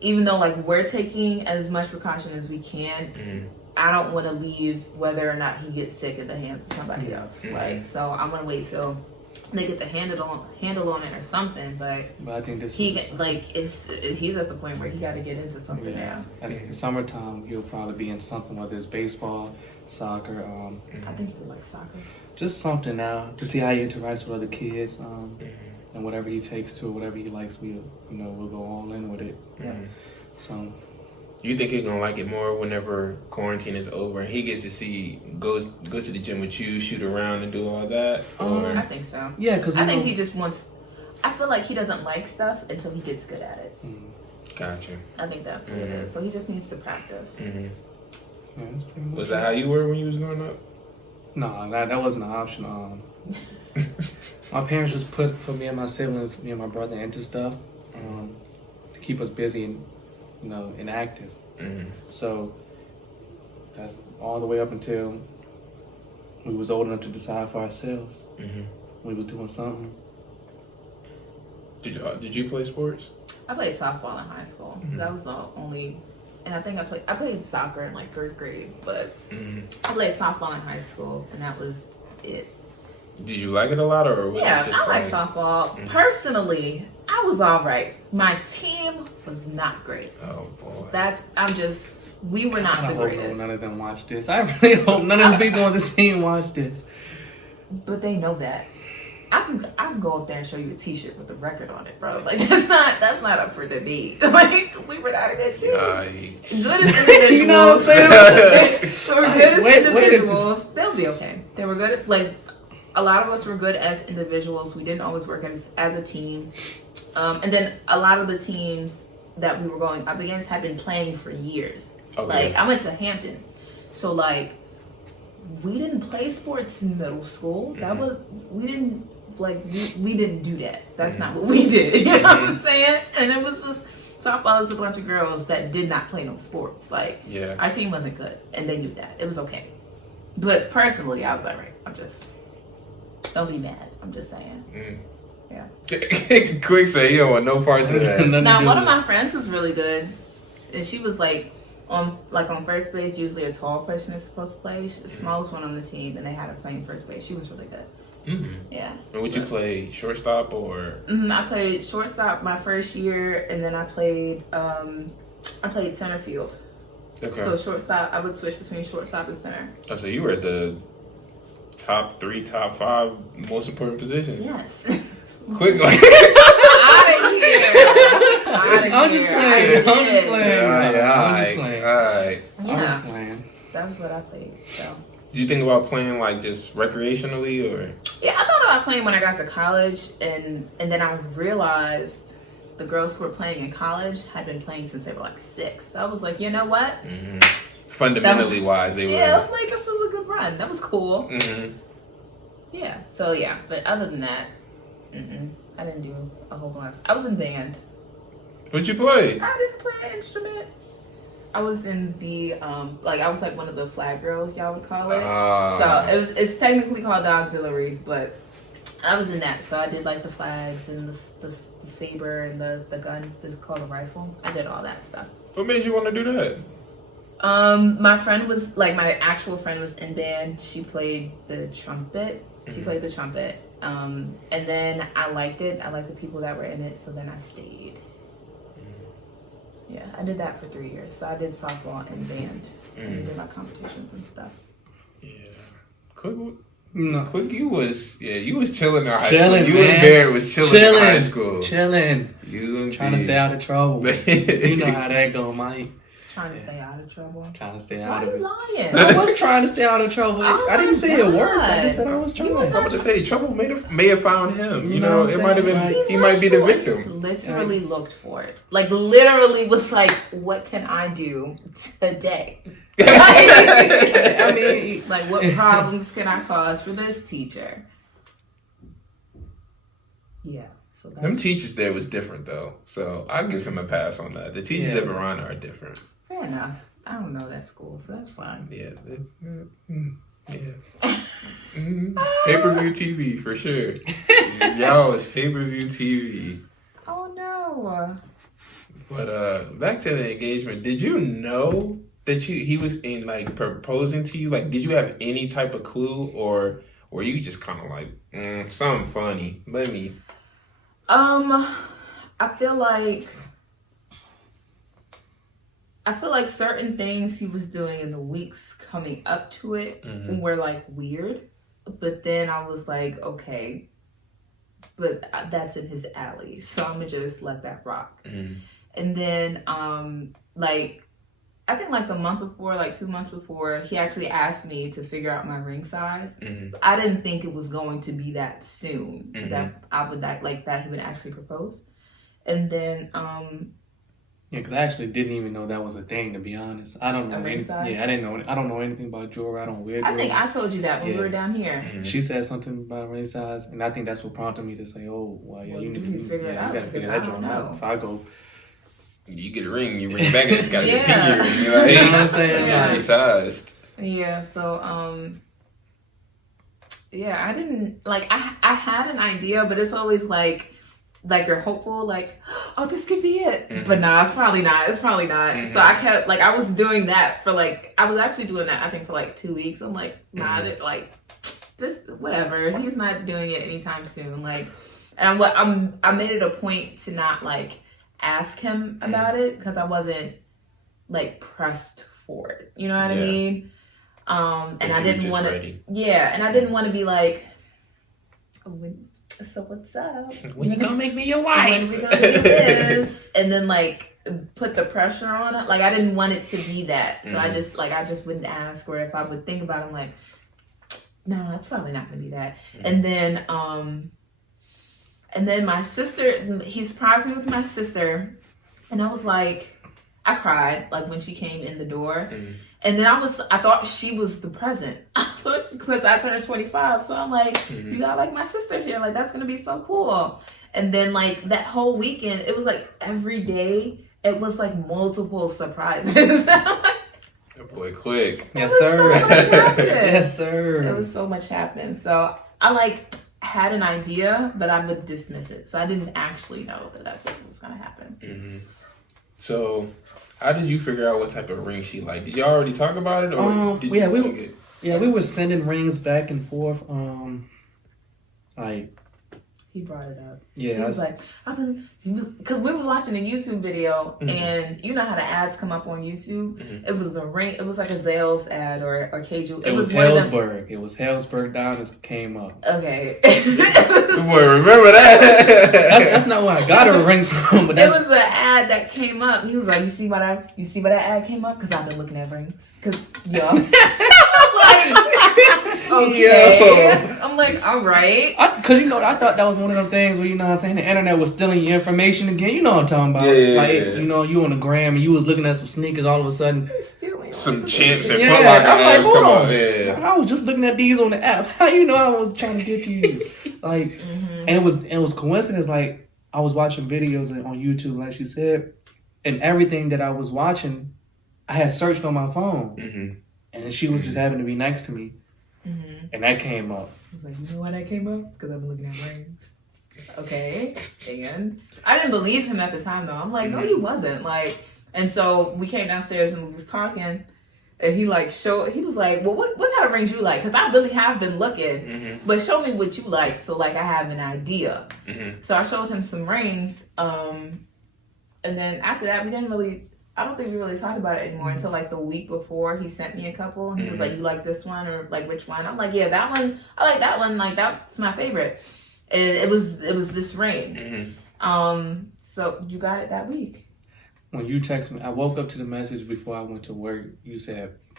even though like we're taking as much precaution as we can. I don't want to leave whether or not he gets sick in the hands of somebody else. Like, so I'm gonna wait till they get the handle on it or something. But I think this he's at the point where he got to get into something now. In summertime, he'll probably be in something, whether it's baseball, soccer. I think he would like soccer. Just something now to see how he interacts with other kids, and whatever he takes to, whatever he likes, we'll go all in with it. So. You think he's gonna like it more whenever quarantine is over and he gets to go to the gym with you, shoot around, and do all that? I think so. Yeah, because I think he just wants. I feel like he doesn't like stuff until he gets good at it. Gotcha. I think that's what it is. So he just needs to practice. Yeah, that's pretty much was that how you were when you was growing up? No, that wasn't an option. My parents just put me and my siblings, me and my brother, into stuff to keep us busy and and active. So that's all the way up until we was old enough to decide for ourselves. We was doing something. Did you play sports? I played softball in high school. That was the only, and I think I played soccer in like 3rd grade, but I played softball in high school, and that was it. Did you like it a lot, or was it just I like softball. Personally, I was all right. My team was not great. Oh boy. We were not the greatest. I hope none of them watch this. I really hope none of the people on the team watch this. But they know that. I can go up there and show you a T-shirt with the record on it, bro. Like that's not up for debate. Like we were not a good team. Nice. Good as individuals. You know what I'm saying? We were good as individuals. They'll be okay. They were good at, like, a lot of us were good as individuals. We didn't always work as a team. And then a lot of the teams that we were going up against had been playing for years. Okay. Like I went to Hampton, so like we didn't play sports in middle school. That was we didn't do that. That's not what we did. You know what I'm saying? And it was just softball is a bunch of girls that did not play no sports. Like our team wasn't good, and they knew that. It was okay. But personally, I was like, right, don't be mad. I'm just saying. Yeah. Quick say you don't want no parts of that. Now one of my friends is really good, and she was like on first base. Usually a tall person is supposed to play. She's the smallest one on the team, and they had her playing first base. She was really good. Yeah. And would you play shortstop or? I played shortstop my first year, and then I played center field. Okay. So shortstop, I would switch between shortstop and center. Oh, so you were at the top 3, top 5 most important positions. Yes. Quick, like out of here. I'm just playing. All right. Yeah. That was what I played. So. Did you think about playing like just recreationally, or? Yeah, I thought about playing when I got to college, and then I realized the girls who were playing in college had been playing since they were like 6. So I was like, you know what? Fundamentally wise, they were. Yeah, like this was a good run. That was cool. Yeah. So yeah, but other than that, I didn't do a whole bunch. I was in band. What'd you play? I didn't play an instrument. I was in the like I was like one of the flag girls, y'all would call it. So it's technically called the auxiliary, but I was in that. So I did like the flags and the saber and the gun. It's called a rifle. I did all that stuff. What made you want to do that? My friend was like my actual friend was in band. She played the trumpet. And then I liked it. I liked the people that were in it. So then I stayed. Yeah, I did that for 3 years. So I did softball and band. And we did like competitions and stuff. Yeah. Quick, you was chilling in high school. Man. You and Barrett was chilling in high school. Chilling. You and trying to stay out of trouble. You know how that go, Mike. Trying to stay out of trouble. Trying to stay out of it. Why are you lying? I was trying to stay out of trouble. I didn't say it worked. I just said I was trying. I was just say trouble may have found him. You know, it might have been. He might be the victim. Literally looked for it. Like literally was like, what can I do today? I mean, like what problems can I cause for this teacher? Yeah. So them teachers there was different though, so I'll give him a pass on that. The teachers at Verona are different. Fair enough. I don't know that school, so that's fine. Yeah. Pay-per-view TV for sure. Y'all is pay-per-view TV. Oh no. But back to the engagement. Did you know that he was in like proposing to you? Like, did you have any type of clue, or were you just kind of like something funny? Let me. I feel like certain things he was doing in the weeks coming up to it were like weird, but then I was like, okay, but that's in his alley, so I'm gonna just let that rock. And then like I think like the month before, like 2 months before, he actually asked me to figure out my ring size. I didn't think it was going to be that soon that I would that he would actually propose. And then yeah, because I actually didn't even know that was a thing, to be honest. I don't know anything. Yeah, I don't know anything about jewelry. I don't wear jewelry. I think I told you that when we were down here. She said something about ring size, and I think that's what prompted me to say, "Oh, well, yeah, you need to figure it out. You got to figure that joint out." If I go, you get a ring, you bring it back, and it's got to be a pinky ring. You know what I'm saying? Yeah, sized. Yeah. So yeah, I didn't like. I had an idea, but it's always like you're hopeful, like, oh, this could be it. But nah, it's probably not. So I kept, like, I was doing that for, like, I was actually doing that, I think, for, like, 2 weeks. I'm like, nah, like, this, whatever. He's not doing it anytime soon. Like, and I made it a point to not, like, ask him about it because I wasn't, like, pressed for it. You know what I mean? And I didn't want to, and I didn't want to be like, so what's up? When you gonna make me your wife? When we gonna do this? And then like put the pressure on it. Like I didn't want it to be that. So I just wouldn't ask, or if I would think about it, I'm like, no, that's probably not gonna be that. And then my sister, he surprised me with my sister, and I was like, I cried like when she came in the door. And then I thought she was the present. I thought because I turned 25, so I'm like, you got like my sister here, like that's gonna be so cool. And then like that whole weekend, it was like every day, it was like multiple surprises. That boy, quick. Yes, sir. Yes, sir. It was so much happening. So I like had an idea, but I would dismiss it. So I didn't actually know that that's what was gonna happen. So. How did you figure out what type of ring she liked? Did y'all already talk about it, or did you like it? Yeah, we were sending rings back and forth. Like he brought it up. Yeah, he was like, because we were watching a YouTube video, and you know how the ads come up on YouTube. It was a ring. It was like a Zales ad or KJ. It was Hellsberg. It was Hellsberg down and came up. Okay. Boy, remember that? That's not where I got a ring from. But it was an ad that came up. He was like, "You see why that ad came up? Because I've been looking at rings. Because okay. I'm like, all right. Because I thought that was one of them things where, you know what I'm saying, the internet was stealing your information again. You know what I'm talking about. You know, you on the gram and you was looking at some sneakers, all of a sudden some chimps and Foot Locker ads come up. I was just looking at these on the app. How you know I was trying to get these? Like, and it was coincidence. Like, I was watching videos on YouTube, like she said, and everything that I was watching I had searched on my phone, Mm-hmm. and she was just having to be next to me, and that came up. I was like, you know why that came up? Because I've been looking at rings. Okay, and I didn't believe him at the time though. I'm like, no, you wasn't. Like, and so we came downstairs and we was talking, and he like he was like, well, what kind of rings you like? Because I really have been looking, but show me what you like, so like I have an idea. So I showed him some rings, and then after that we didn't really. I don't think we really talked about it anymore until like the week before. He sent me a couple, and he was like, you like this one or like which one? I'm like, yeah, that one. I like that one. Like that's my favorite. And it was this ring. So you got it that week. When you text me, I woke up to the message before I went to work. You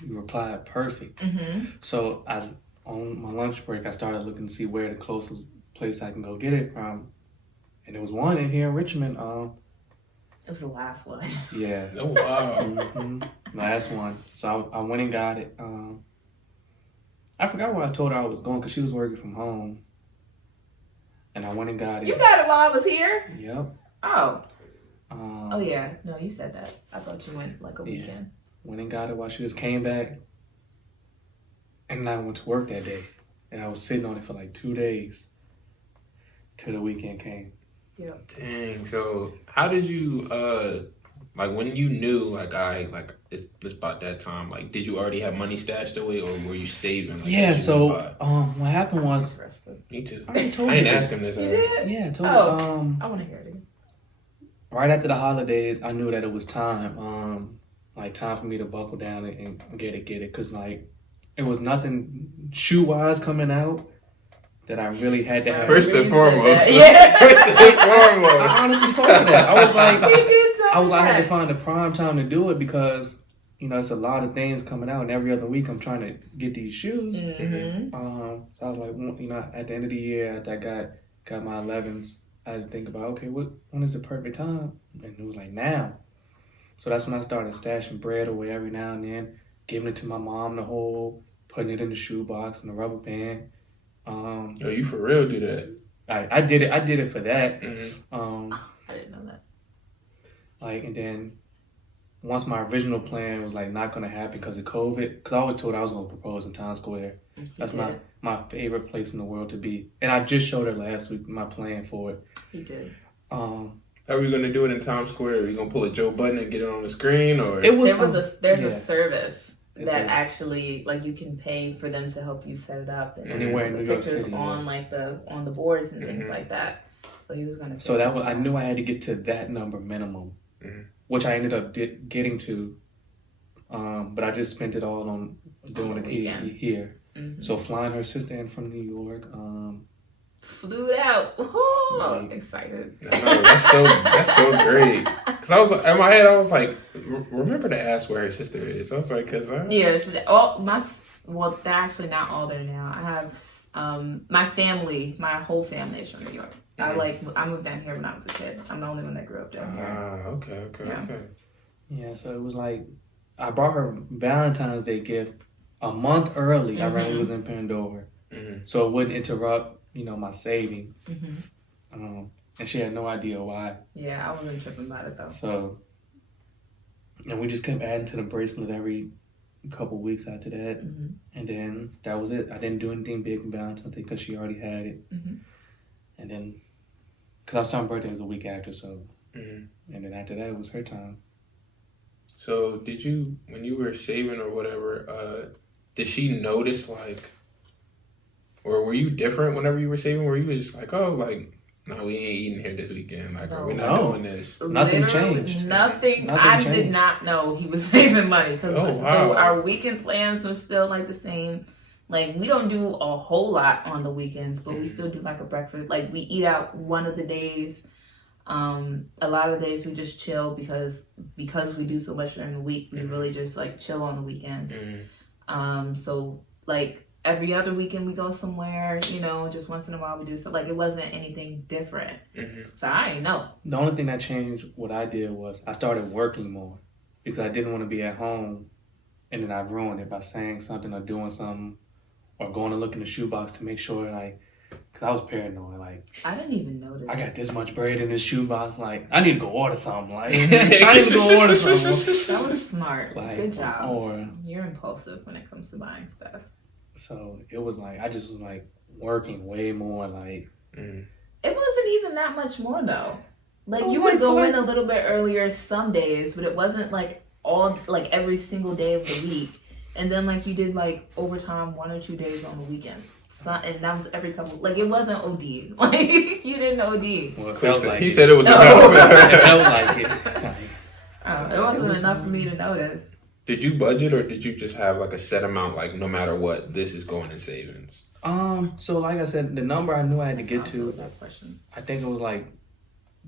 replied perfect. So on my lunch break, I started looking to see where the closest place I can go get it from, and there was one in here in Richmond. It was the last one. Yeah. Oh wow. Last one. So I went and got it. I forgot where I told her I was going because she was working from home. And I went and got it. You got it while I was here? Yep. Oh. Oh yeah. No, you said that. I thought you went like a weekend. Went and got it while she just came back. And I went to work that day. And I was sitting on it for like 2 days. Till the weekend came. Yeah. Dang. So how did you like when you knew like it's about that time, like did you already have money stashed away or were you saving? Like, yeah, so what happened was me too. I didn't ask him this. You did? Yeah, I told you. I want to hear it again. Right after the holidays, I knew that it was time. Like time for me to buckle down and get it. Cause like it was nothing shoe wise coming out that I really had to have. First and foremost. Yeah. First and foremost. I honestly told her that. I was like, I had to that. find the prime time to do it because, you know, it's a lot of things coming out and every other week I'm trying to get these shoes. So I was like, well, you know, at the end of the year after I got my 11s, I had to think about, okay, when is the perfect time? And it was like now. So that's when I started stashing bread away every now and then, giving it to my mom to hold, putting it in the shoebox and the rubber band. Oh, you for real do that? I did it for that. I didn't know that. Like, and then once my original plan was like not gonna happen because of COVID, because I always told her I was gonna propose in Times Square. That's my favorite place in the world to be. And I just showed her last week my plan for it. He did. How are we gonna do it in Times Square? Are you gonna pull a Joe Button and get it on the screen, or There's a service that actually like you can pay for them to help you set it up and anywhere in New York pictures City, on like on the boards and things like that. So he was gonna. So I knew I had to get to that number minimum, which I ended up getting to, but I just spent it all on doing it here. So flying her sister in from New York. Flew it out. Oh, excited. I know, that's so great. Because I was in my head, I was like, remember to ask where her sister is. I was like, because they're actually not all there now. I have my whole family is from New York. I moved down here when I was a kid. I'm the only one that grew up down here. Okay. Yeah, so it was like I brought her Valentine's Day gift a month early. I ran was in Pandora, so it wouldn't interrupt, you know, my saving. And she had no idea why. Yeah, I wasn't tripping about it though. So, and we just kept adding to the bracelet every couple weeks after that, and then that was it. I didn't do anything big in Valentine's Day because she already had it, and then because our son's birthday was a week after, so and then after that it was her time. So did you, when you were saving or whatever, did she notice like, or were you different whenever you were saving? Were you just like, oh, like, no, we ain't eating here this weekend. Like, we're not doing this. Nothing changed. Nothing I changed. Did not know he was saving money because our weekend plans were still like the same. Like, we don't do a whole lot on the weekends, but we still do like a breakfast. Like, we eat out one of the days. A lot of the days we just chill because we do so much during the week. We really just like chill on the weekends. So like every other weekend we go somewhere, you know, just once in a while we do stuff. Like, it wasn't anything different. So I didn't know. The only thing that changed what I did was I started working more because I didn't want to be at home and then I ruined it by saying something or doing something or going to look in the shoebox to make sure like Cause I was paranoid. Like, I didn't even notice. I got this much bread in this shoebox. Like, I need to go order something. Like, I need to go order something. That was smart. Like, good job. Or you're impulsive when it comes to buying stuff. So it was like I just was like working way more. Like, it wasn't even that much more though. Like you would go in a little bit earlier some days, but it wasn't like every single day of the week. And then like you did like overtime 1 or 2 days on the weekend. And that was every couple. Like it wasn't OD. Like you didn't OD. Well, it felt like he said it was enough. It felt like it. It wasn't enough for me to notice. Did you budget or did you just have like a set amount? Like no matter what, this is going in savings. So like I said, the number I knew I had to get to. That question. I think it was like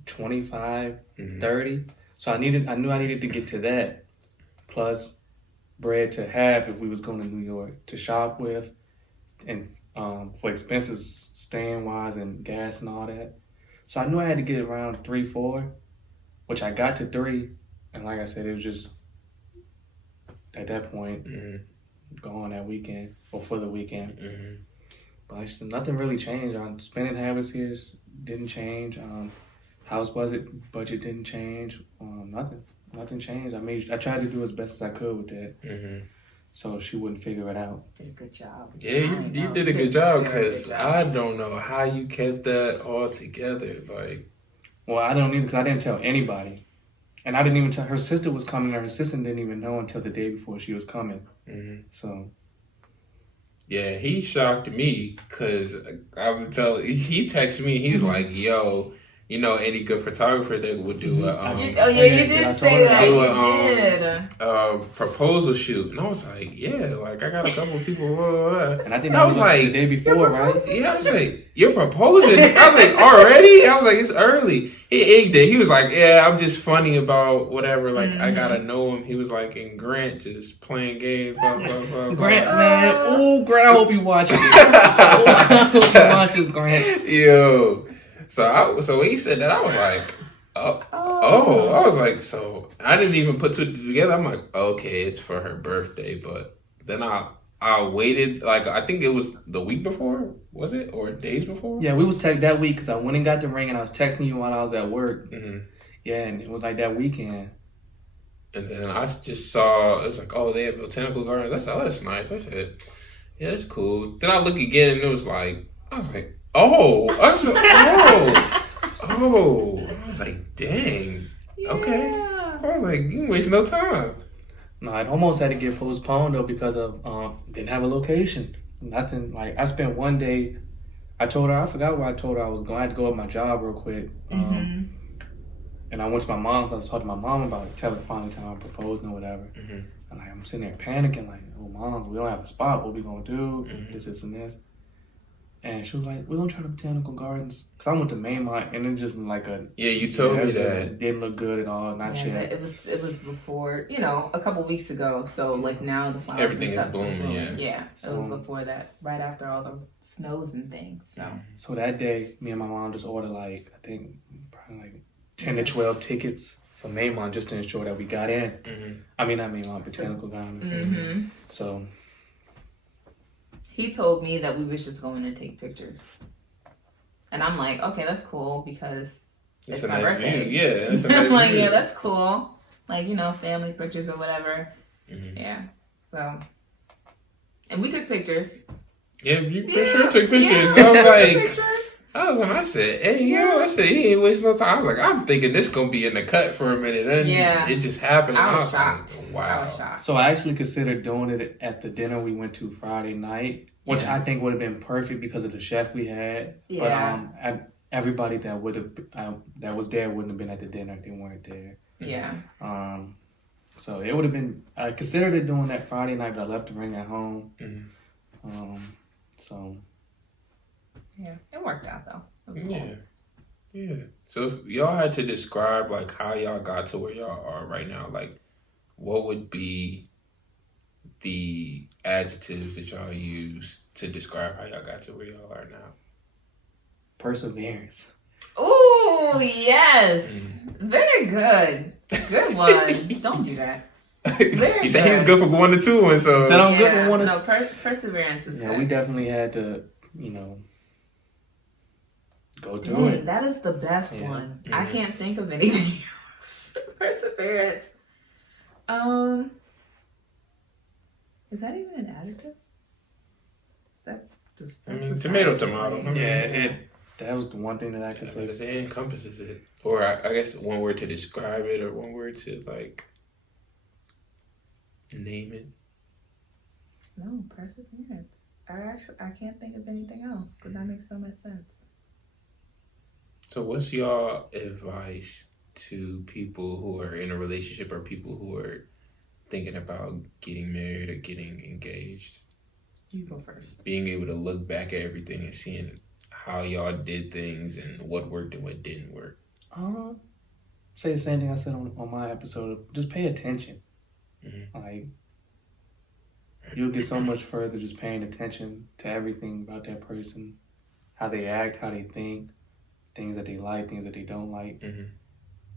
25, 30. So I knew I needed to get to that, plus bread to have if we was going to New York to shop with, and for expenses staying wise and gas and all that. So I knew I had to get around 3, 4, which I got to 3, and like I said, it was just at that point going that weekend or for the weekend. But it's just, nothing really changed. Our spending habits here didn't change. House budget didn't change. Nothing changed. I tried to do as best as I could with that, so she wouldn't figure it out. Did a good job. Yeah, you did a good job because I don't know how you kept that all together. Like, well, I don't either because I didn't tell anybody, and I didn't even tell her sister was coming. And her sister didn't even know until the day before she was coming. So. Yeah, he shocked me because I would tell. He texted me. He's like, "Yo, you know any good photographer that would do a you did say that. You did proposal shoot?" And I was like, "Yeah, like I got a couple people." And I think I was like the day before, right? Yeah, I was like, "You're proposing?" I was like, "Already?" I was like, "It's early." He egged it. He was like, "Yeah, I'm just funny about whatever. Like I gotta know him." He was like in Grant, just playing games. Grant, man, oh Grant, I hope you watching this. I hope you watch this, Grant. Yo. So when he said that, I was like, oh, I was like, so I didn't even put two together. I'm like, okay, it's for her birthday. But then I waited, like, I think it was the week before, was it? Or days before? Yeah, we was texting that week because I went and got the ring and I was texting you while I was at work. Yeah, and it was like that weekend. And then I just saw, it was like, oh, they have botanical gardens. I said, oh, that's nice. I said, yeah, that's cool. Then I look again and it was like, I was like, oh, I said, oh. I was like, dang. Yeah. Okay. I was like, you ain't wasting no time. No, it almost had to get postponed though because of didn't have a location. Nothing. Like I spent one day. I forgot where I told her I was going. I had to go at my job real quick. And I went to my mom's. I was talking to my mom about it, finally telling her proposing or whatever. And like I'm sitting there panicking, like, oh moms, we don't have a spot. What we gonna do? This, and this. And she was like, we're going to try the botanical gardens. Because I went to Mainmont, and it just like a... Yeah, you told me that. It didn't look good at all, not yet. It was before, a couple weeks ago. So, like, now the flowers everything is blooming, Yeah, so it was before that, right after all the snows and things. So that day, me and my mom just ordered, like, I think, probably like 10 to 12 tickets for Mainmont just to ensure that we got in. I mean, not Mainmont, botanical gardens. So... He told me that we was just going to take pictures. And I'm like, okay, that's cool because it's my birthday. Yeah. That's I'm like, yeah, that's cool. Like, family pictures or whatever. Yeah. So, and we took pictures. Yeah, you for sure took pictures. Yeah, I was like, pictures. I said, hey, yo, I said, he ain't wasting no time. I was like, I'm thinking this going to be in the cut for a minute. And it just happened. I was shocked. Like, wow. I was shocked. So I actually considered doing it at the dinner we went to Friday night, which I think would have been perfect because of the chef we had. Yeah. But everybody that that was there wouldn't have been at the dinner. They weren't there. Yeah. So it would have been. I considered it doing that Friday night, but I left the ring at home. So. Yeah, it worked out though. It was cool. Cool. Yeah. So if y'all had to describe like how y'all got to where y'all are right now, like what would be the adjectives that y'all use to describe how y'all got to where y'all are now? Perseverance. Ooh, yes. Very good. Good one. Don't do that. He said he's good for 1 to 2, and so he said I'm good for 1 to 2. No, perseverance is good. We definitely had to, go through it. That is the best one. I can't think of anything else. Perseverance. Is that even an adjective? Tomato. Yeah, that was the one thing that I could say. It encompasses it. Or I guess one word to describe it, or one word to like name it. No, perseverance. I can't think of anything else, but that makes so much sense. So what's y'all advice to people who are in a relationship or people who are thinking about getting married or getting engaged? You go first. Being able to look back at everything and seeing how y'all did things and what worked and what didn't work. Say the same thing I said on my episode. Just pay attention. Like, you'll get so much further just paying attention to everything about that person, how they act, how they think, things that they like, things that they don't like.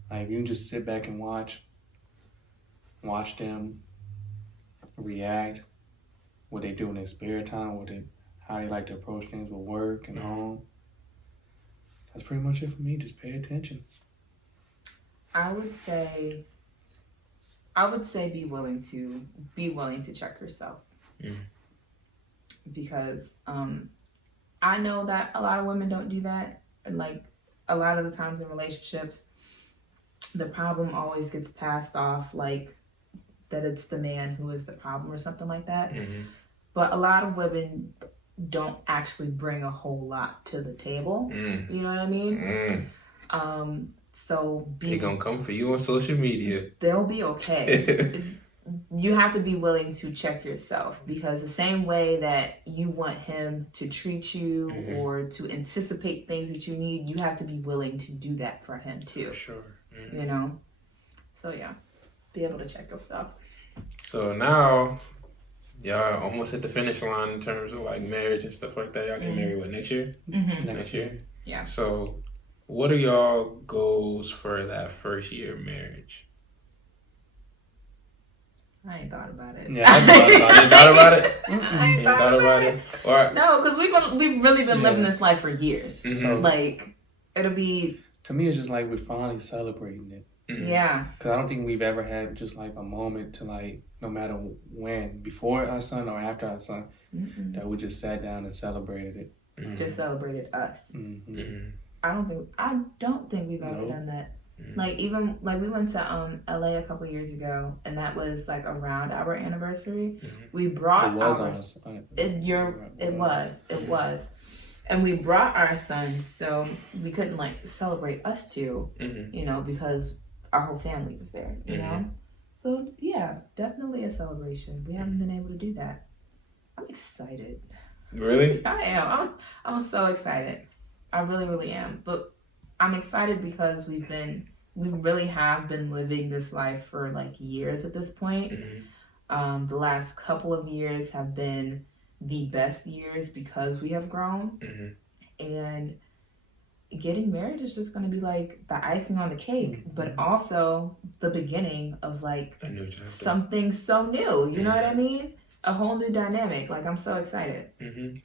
Like, if you can just sit back and watch them react, what they do in their spare time, how they like to approach things with work and home. That's pretty much it for me. Just pay attention. I would say be willing to check yourself. Because I know that a lot of women don't do that, and like a lot of the times in relationships, the problem always gets passed off like that it's the man who is the problem or something like that. But a lot of women don't actually bring a whole lot to the table. You know what I mean? So they're gonna come for you on social media. They'll be okay. You have to be willing to check yourself, because the same way that you want him to treat you or to anticipate things that you need, you have to be willing to do that for him too. For sure. You know? So yeah, be able to check yourself. So now, y'all almost at the finish line in terms of like marriage and stuff like that. Y'all get married next year? Next year? Yeah. So what are y'all goals for that first year of marriage? I ain't thought about it. Yeah, I thought about it. I ain't thought about it. Or, no, because we've really been living this life for years. So like, it'll be. To me, it's just like we're finally celebrating it. Yeah. Because I don't think we've ever had just like a moment to like, no matter when, before our son or after our son, that we just sat down and celebrated it. Just celebrated us. I don't think we've ever done that. Like, even like we went to LA a couple years ago, and that was like around our anniversary. We brought it was, and we brought our son, so we couldn't like celebrate us two, you know, because our whole family was there, you know. So yeah, definitely a celebration. We haven't been able to do that. I'm excited. Really? I am. I'm so excited. I really, really am. But I'm excited because we really have been living this life for like years at this point. The last couple of years have been the best years because we have grown. And getting married is just going to be like the icing on the cake, but also the beginning of like something so new. You know what I mean? A whole new dynamic. Like, I'm so excited.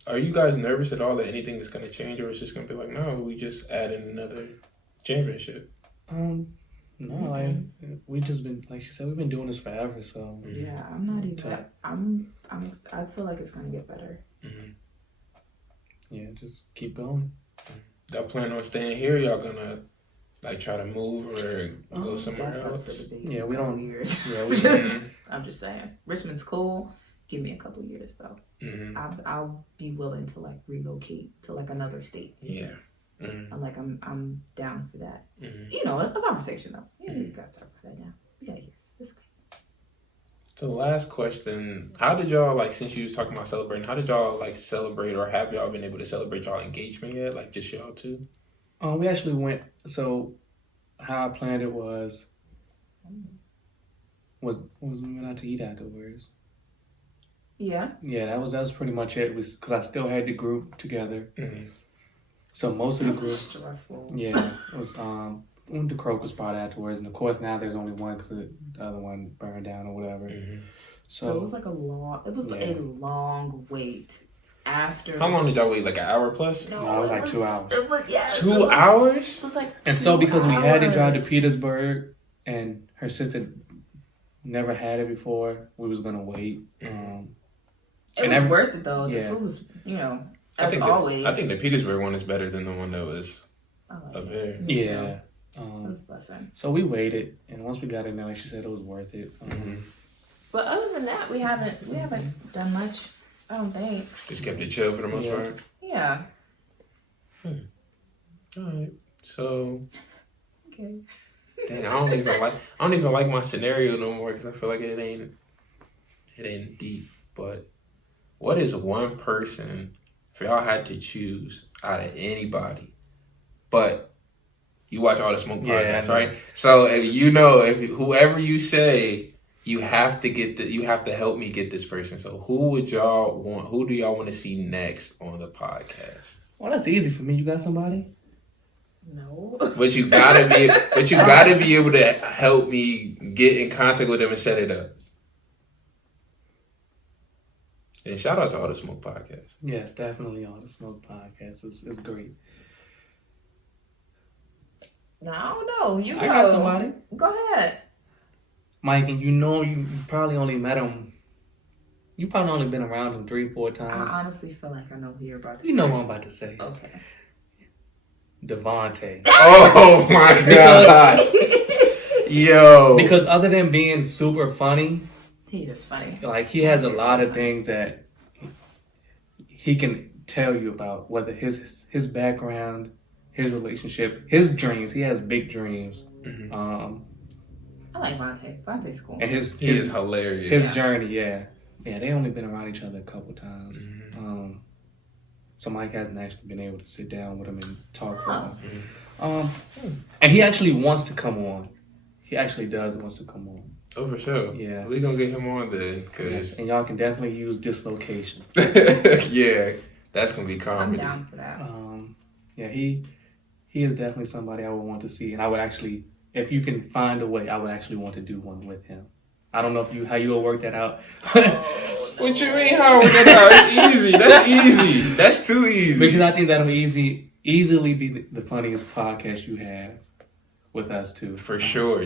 Are you guys nervous at all that anything is going to change, or it's just going to be like, no, we just add in another championship? No, like we just been, like she said, we've been doing this forever. So yeah, I'm not even. I feel like it's going to get better. Yeah, just keep going. Y'all plan on staying here? Y'all gonna like try to move or go somewhere else? Yeah, we don't. Years. Yeah, I'm just saying, Richmond's cool. Give me a couple years though. I'll be willing to like relocate to like another state. Yeah. I'm down for that. You know, a conversation though. Yeah, you gotta talk about that now. We got years. It's okay. So last question, how did y'all, like, since you was talking about celebrating, how did y'all like celebrate, or have y'all been able to celebrate y'all engagement yet? Like just y'all two? We actually went, so how I planned it was we went out to eat afterwards. Yeah. Yeah, that was pretty much it. Because I still had the group together. So most of the group, stressful. Yeah, it was we went to Crocus spot afterwards, and of course now there's only one because the other one burned down or whatever. So it was like a long wait after. How long did y'all wait? Like an hour plus? No, it was like 2 hours. It was, yes, 2 hours? It was like and so because we had to drive to Petersburg and her sister never had it before, we was gonna wait. It was worth it though. The food was, as always. I think the Petersburg one is better than the one that was up here. Yeah. It was a blessing. So we waited, and once we got in there, like she said, it was worth it. But other than that, we haven't done much. I don't think. Just kept it chill for the most part. Yeah. All right. So. Okay. Dang, I don't even like my scenario no more because I feel like it ain't deep. But what is one person if y'all had to choose out of anybody? But you watch all the Smoke podcasts, right? So if whoever you say, you have to help me get this person. So who do y'all want to see next on the podcast? Well, that's easy for me. You got somebody? No. But you gotta be able to help me get in contact with them and set it up. And shout out to All the Smoke podcast. Yes, definitely All the Smoke podcast. It's great. No, I don't know. You go. I got somebody. Go ahead. Mike, and you probably only met him. You probably only been around him 3-4 times. I honestly feel like I know who you're about to say. You know what I'm about to say. Okay. Devontae. Oh my gosh. Yo. Because other than being super funny, he is funny. Like he has a lot of things that he can tell you about, whether his background, his relationship, his dreams. He has big dreams. Mm-hmm. I like Vontae. Vontae's cool. And he is hilarious. His journey, yeah, they only been around each other a couple times. Mm-hmm. So Mike hasn't actually been able to sit down with him and talk with him. Mm-hmm. And he actually wants to come on. He actually wants to come on. Oh, for sure. Yeah. We're going to get him on then. Yes, and y'all can definitely use dislocation. Yeah, that's going to be comedy. I'm down for that. Yeah, he is definitely somebody I would want to see. And I would actually, if you can find a way, I would actually want to do one with him. I don't know how you will work that out. What you mean how work that out? It's easy. That's easy. That's too easy. Because I think that'll easily be the funniest podcast you have with us too. For sure.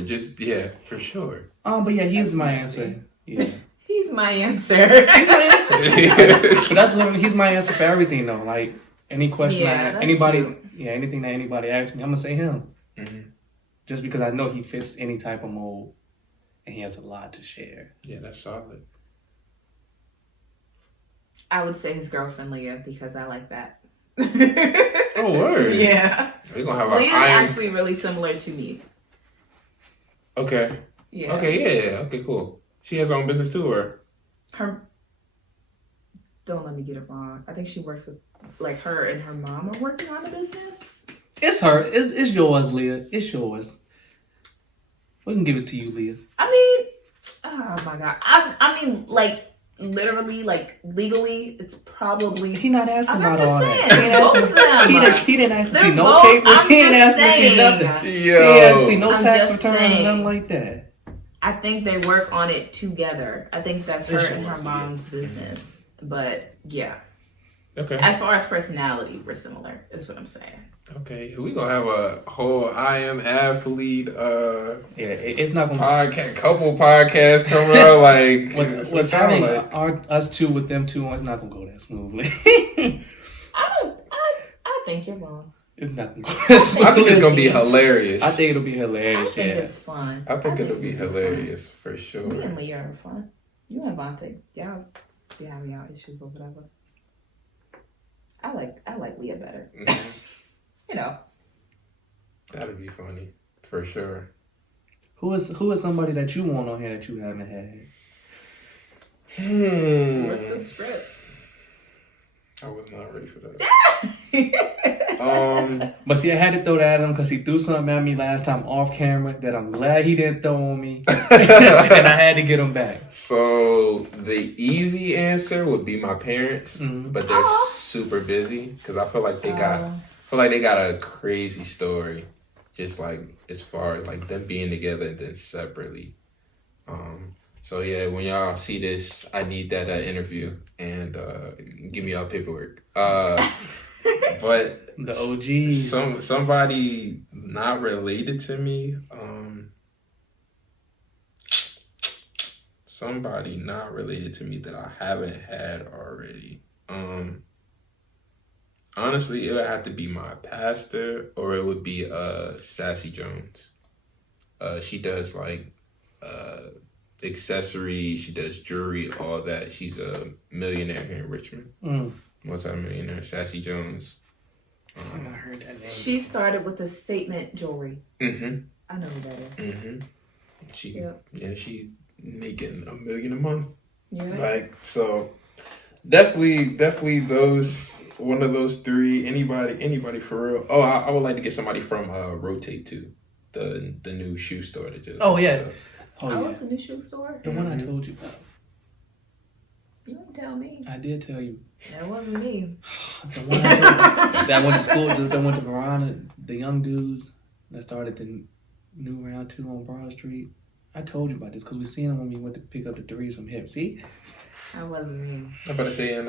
For sure. But yeah, he's my answer. Yeah. He's my answer. He's my answer. But that's literally, he's my answer for everything though. Like any question I have, anything that anybody asks me, I'm gonna say him. Mm-hmm. Just because I know he fits any type of mold and he has a lot to share. Yeah, that's solid. I would say his girlfriend Leah because I like that. Oh, word. Yeah. We're gonna have Leah's actually really similar to me. Okay. Yeah. Okay, yeah. Okay, cool. She has her own business too, or? Don't let me get it wrong. I think she works with, like, her and her mom are working on the business. It's her. It's yours, Leah. It's yours. We can give it to you, Leah. I mean, oh my God. I mean, like, literally, like, legally, it's probably... He not asking I'm about just all saying, that. both of them. He didn't ask to see They're no both- papers. I'm He didn't just ask to see saying. nothing. Yo. He didn't ask to see no I'm tax just returns or saying. nothing like that. I think they work on it together. I think that's her It's and her yours, mom's business. But, yeah. Okay. As far as personality, we're similar, is what I'm saying. Okay, we gonna have a whole I Am Athlete It's not gonna podcast, couple podcasts coming out like what's having us two with them two on. It's not gonna go that smoothly. I think you're wrong. It's not gonna go that smoothly. I think it's gonna be hilarious. I think it'll be hilarious. I think it's fun. I think it'll be hilarious for sure. Me and Leah are fun. You and Vontae, y'all have y'all issues or whatever. I like Leah better. Mm-hmm. You know. That'd be funny for sure. Who is somebody that you want on here that you haven't had? Flip the script. I was not ready for that. But see, I had to throw that at him because he threw something at me last time off camera that I'm glad he didn't throw on me, and I had to get him back. So the easy answer would be my parents, but they're super busy because I feel like they got a crazy story, just like as far as like them being together and then separately. So yeah, when y'all see this, I need that interview and give me y'all paperwork. But the OGs, somebody not related to me, somebody not related to me that I haven't had already. Honestly, it would have to be my pastor, or it would be Sassy Jones. She does like accessories, she does jewelry, all that. She's a millionaire here in Richmond. Multi-millionaire, Sassy Jones. I heard that name. She started with the statement jewelry. Mm-hmm. I know who that is. Mm-hmm. She's making $1 million a month. Yeah. Like, so definitely those, one of those three. Anybody for real. Oh, I would like to get somebody from Rotate too, the new shoe store that just. Oh yeah. What's the new shoe store? The one I told you about. You didn't tell me. I did tell you. That wasn't me. The one I told you, that went to school, that went to Verona, the young dudes that started the new round 2 on Broad Street. I told you about this because we seen them when we went to pick up the threes from him. See? That wasn't me. I'm about to say in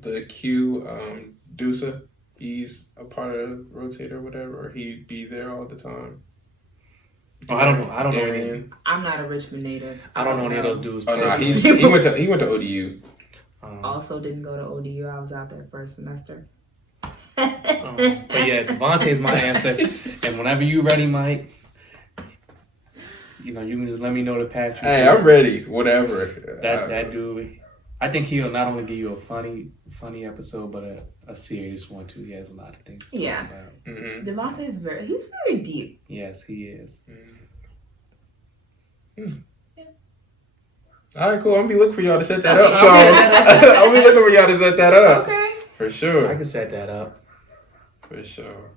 the Q Dusa, he's a part of Rotate or whatever, or he'd be there all the time. Oh, I don't know. I don't know. I'm not a Richmond native. I don't know any of those dudes. Oh no, he went to ODU. Also didn't go to ODU. I was out there first semester. But yeah, Devontae's my answer. And whenever you ready, Mike, you can just let me know the patch. Hey, I'm ready. Whatever. That dude. I think he'll not only give you a funny episode, but a serious one too. He has a lot of things to talk about. Mm-hmm. Devontae's he's very deep. Yes, he is. Mm. Yeah. All right, cool. I'm gonna be looking for y'all to set that up. So I'll be looking for y'all to set that up. Okay. For sure. I can set that up. For sure.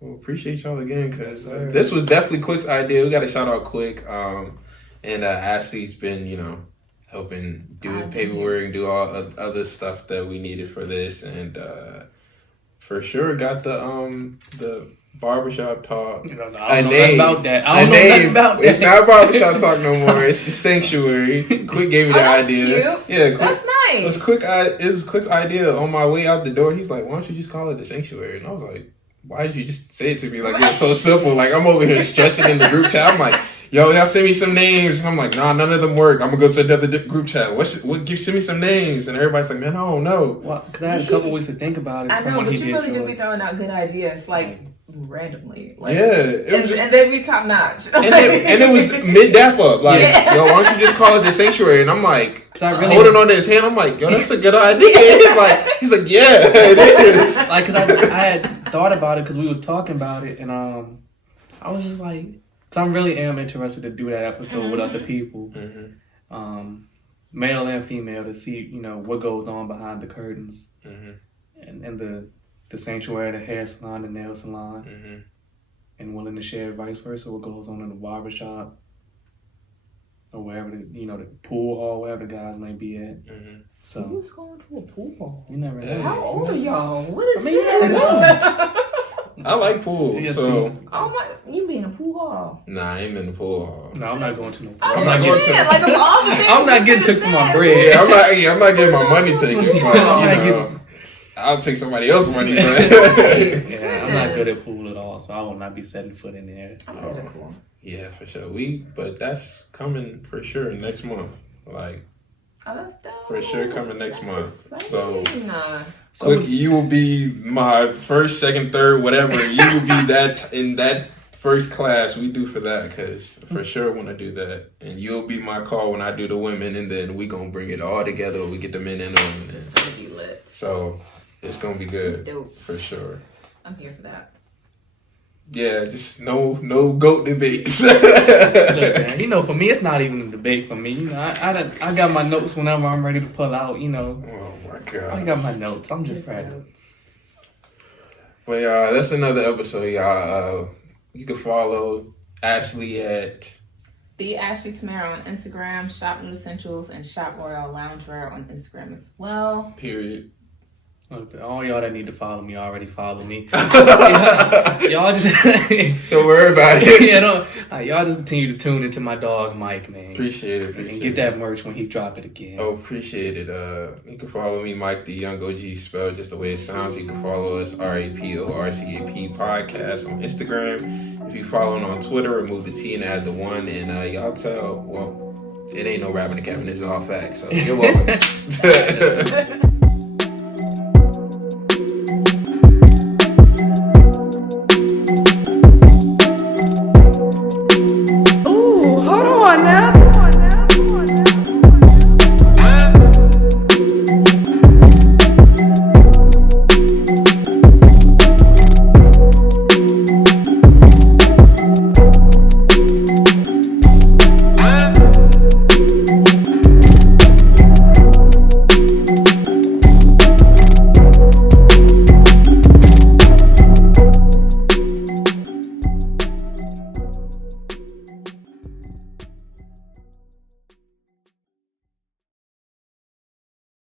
Well, appreciate y'all again, because this was definitely Quick's idea. We got to shout out Quick. And Ashley's been, helping do the paperwork and do all other stuff that we needed for this, and for sure got the barbershop talk. I don't know nothing about that. I don't know nothing about that. It's not barbershop talk no more. It's the Sanctuary. Quick gave me the idea. Cute. Yeah, Quick, that's nice. It was Quick's idea. On my way out the door, he's like, "Why don't you just call it the Sanctuary?" And I was like, "Why did you just say it to me like it's so simple?" Like I'm over here stressing in the group chat. I'm like, "Yo, y'all send me some names." And I'm like, "Nah, none of them work. I'm gonna go to another group chat. Send me some names." And everybody's like, "Man, I don't know." Well, because I had a couple weeks to think about it. I know, but you really do be throwing out good ideas, like randomly. Like, and they'd be top notch. And it was mid dap up. Like, yo, why don't you just call it the Sanctuary? And I'm like, holding on to his hand. I'm like, yo, that's a good idea. He's like, yeah, it is. Like, because I had thought about it because we was talking about it, and I was just like. So I really am interested to do that episode with other people, male and female, to see what goes on behind the curtains, and the sanctuary, the hair salon, the nail salon, and willing to share vice versa what goes on in the barbershop or wherever the pool hall, wherever the guys may be at. So who's going to a pool hall? You never know. How old are y'all? What is this? I like pool. Yeah, so. Oh my! You be in a pool hall? Nah, I ain't in the pool hall. No, I'm not going to no pool. I'm not going to. Like of all the things I'm not getting took for my bread. Yeah, I'm not getting my money taken. I'll take somebody else's money. But I'm not good at pool at all, so I will not be setting foot in there. Yeah, for sure. But that's coming for sure next month. Like. Oh, that's dope. For sure coming next month. Exciting. So Quick, you will be my first, second, third, whatever. You will be that in that first class we do for that, because for sure want to do that. And you'll be my call when I do the women, and then we going to bring it all together. We get the men and the women. It's going to be lit. So it's going to be good. It's dope. For sure. I'm here for that. Yeah, just no goat debates. Look, man, for me, it's not even a debate for me. I got my notes whenever I'm ready to pull out. Oh my god! I got my notes. I'm just ready. But y'all, that's another episode, y'all. You can follow Ashley at The Ashley Tamara on Instagram, Shop New Essentials, and Shop Royal Loungewear on Instagram as well. Period. All y'all that need to follow me already follow me. Y'all just don't worry about it. Y'all just continue to tune into my dog Mike, man. Appreciate it. And get that merch when he drop it again. Oh, appreciate it. You can follow me, Mike the Young OG, spelled just the way it sounds. You can follow us RAPORTAP podcast on Instagram. If you follow on Twitter, remove the T and add the 1. And y'all tell, well, it ain't no rapping the cabin. This is all facts. So you're welcome.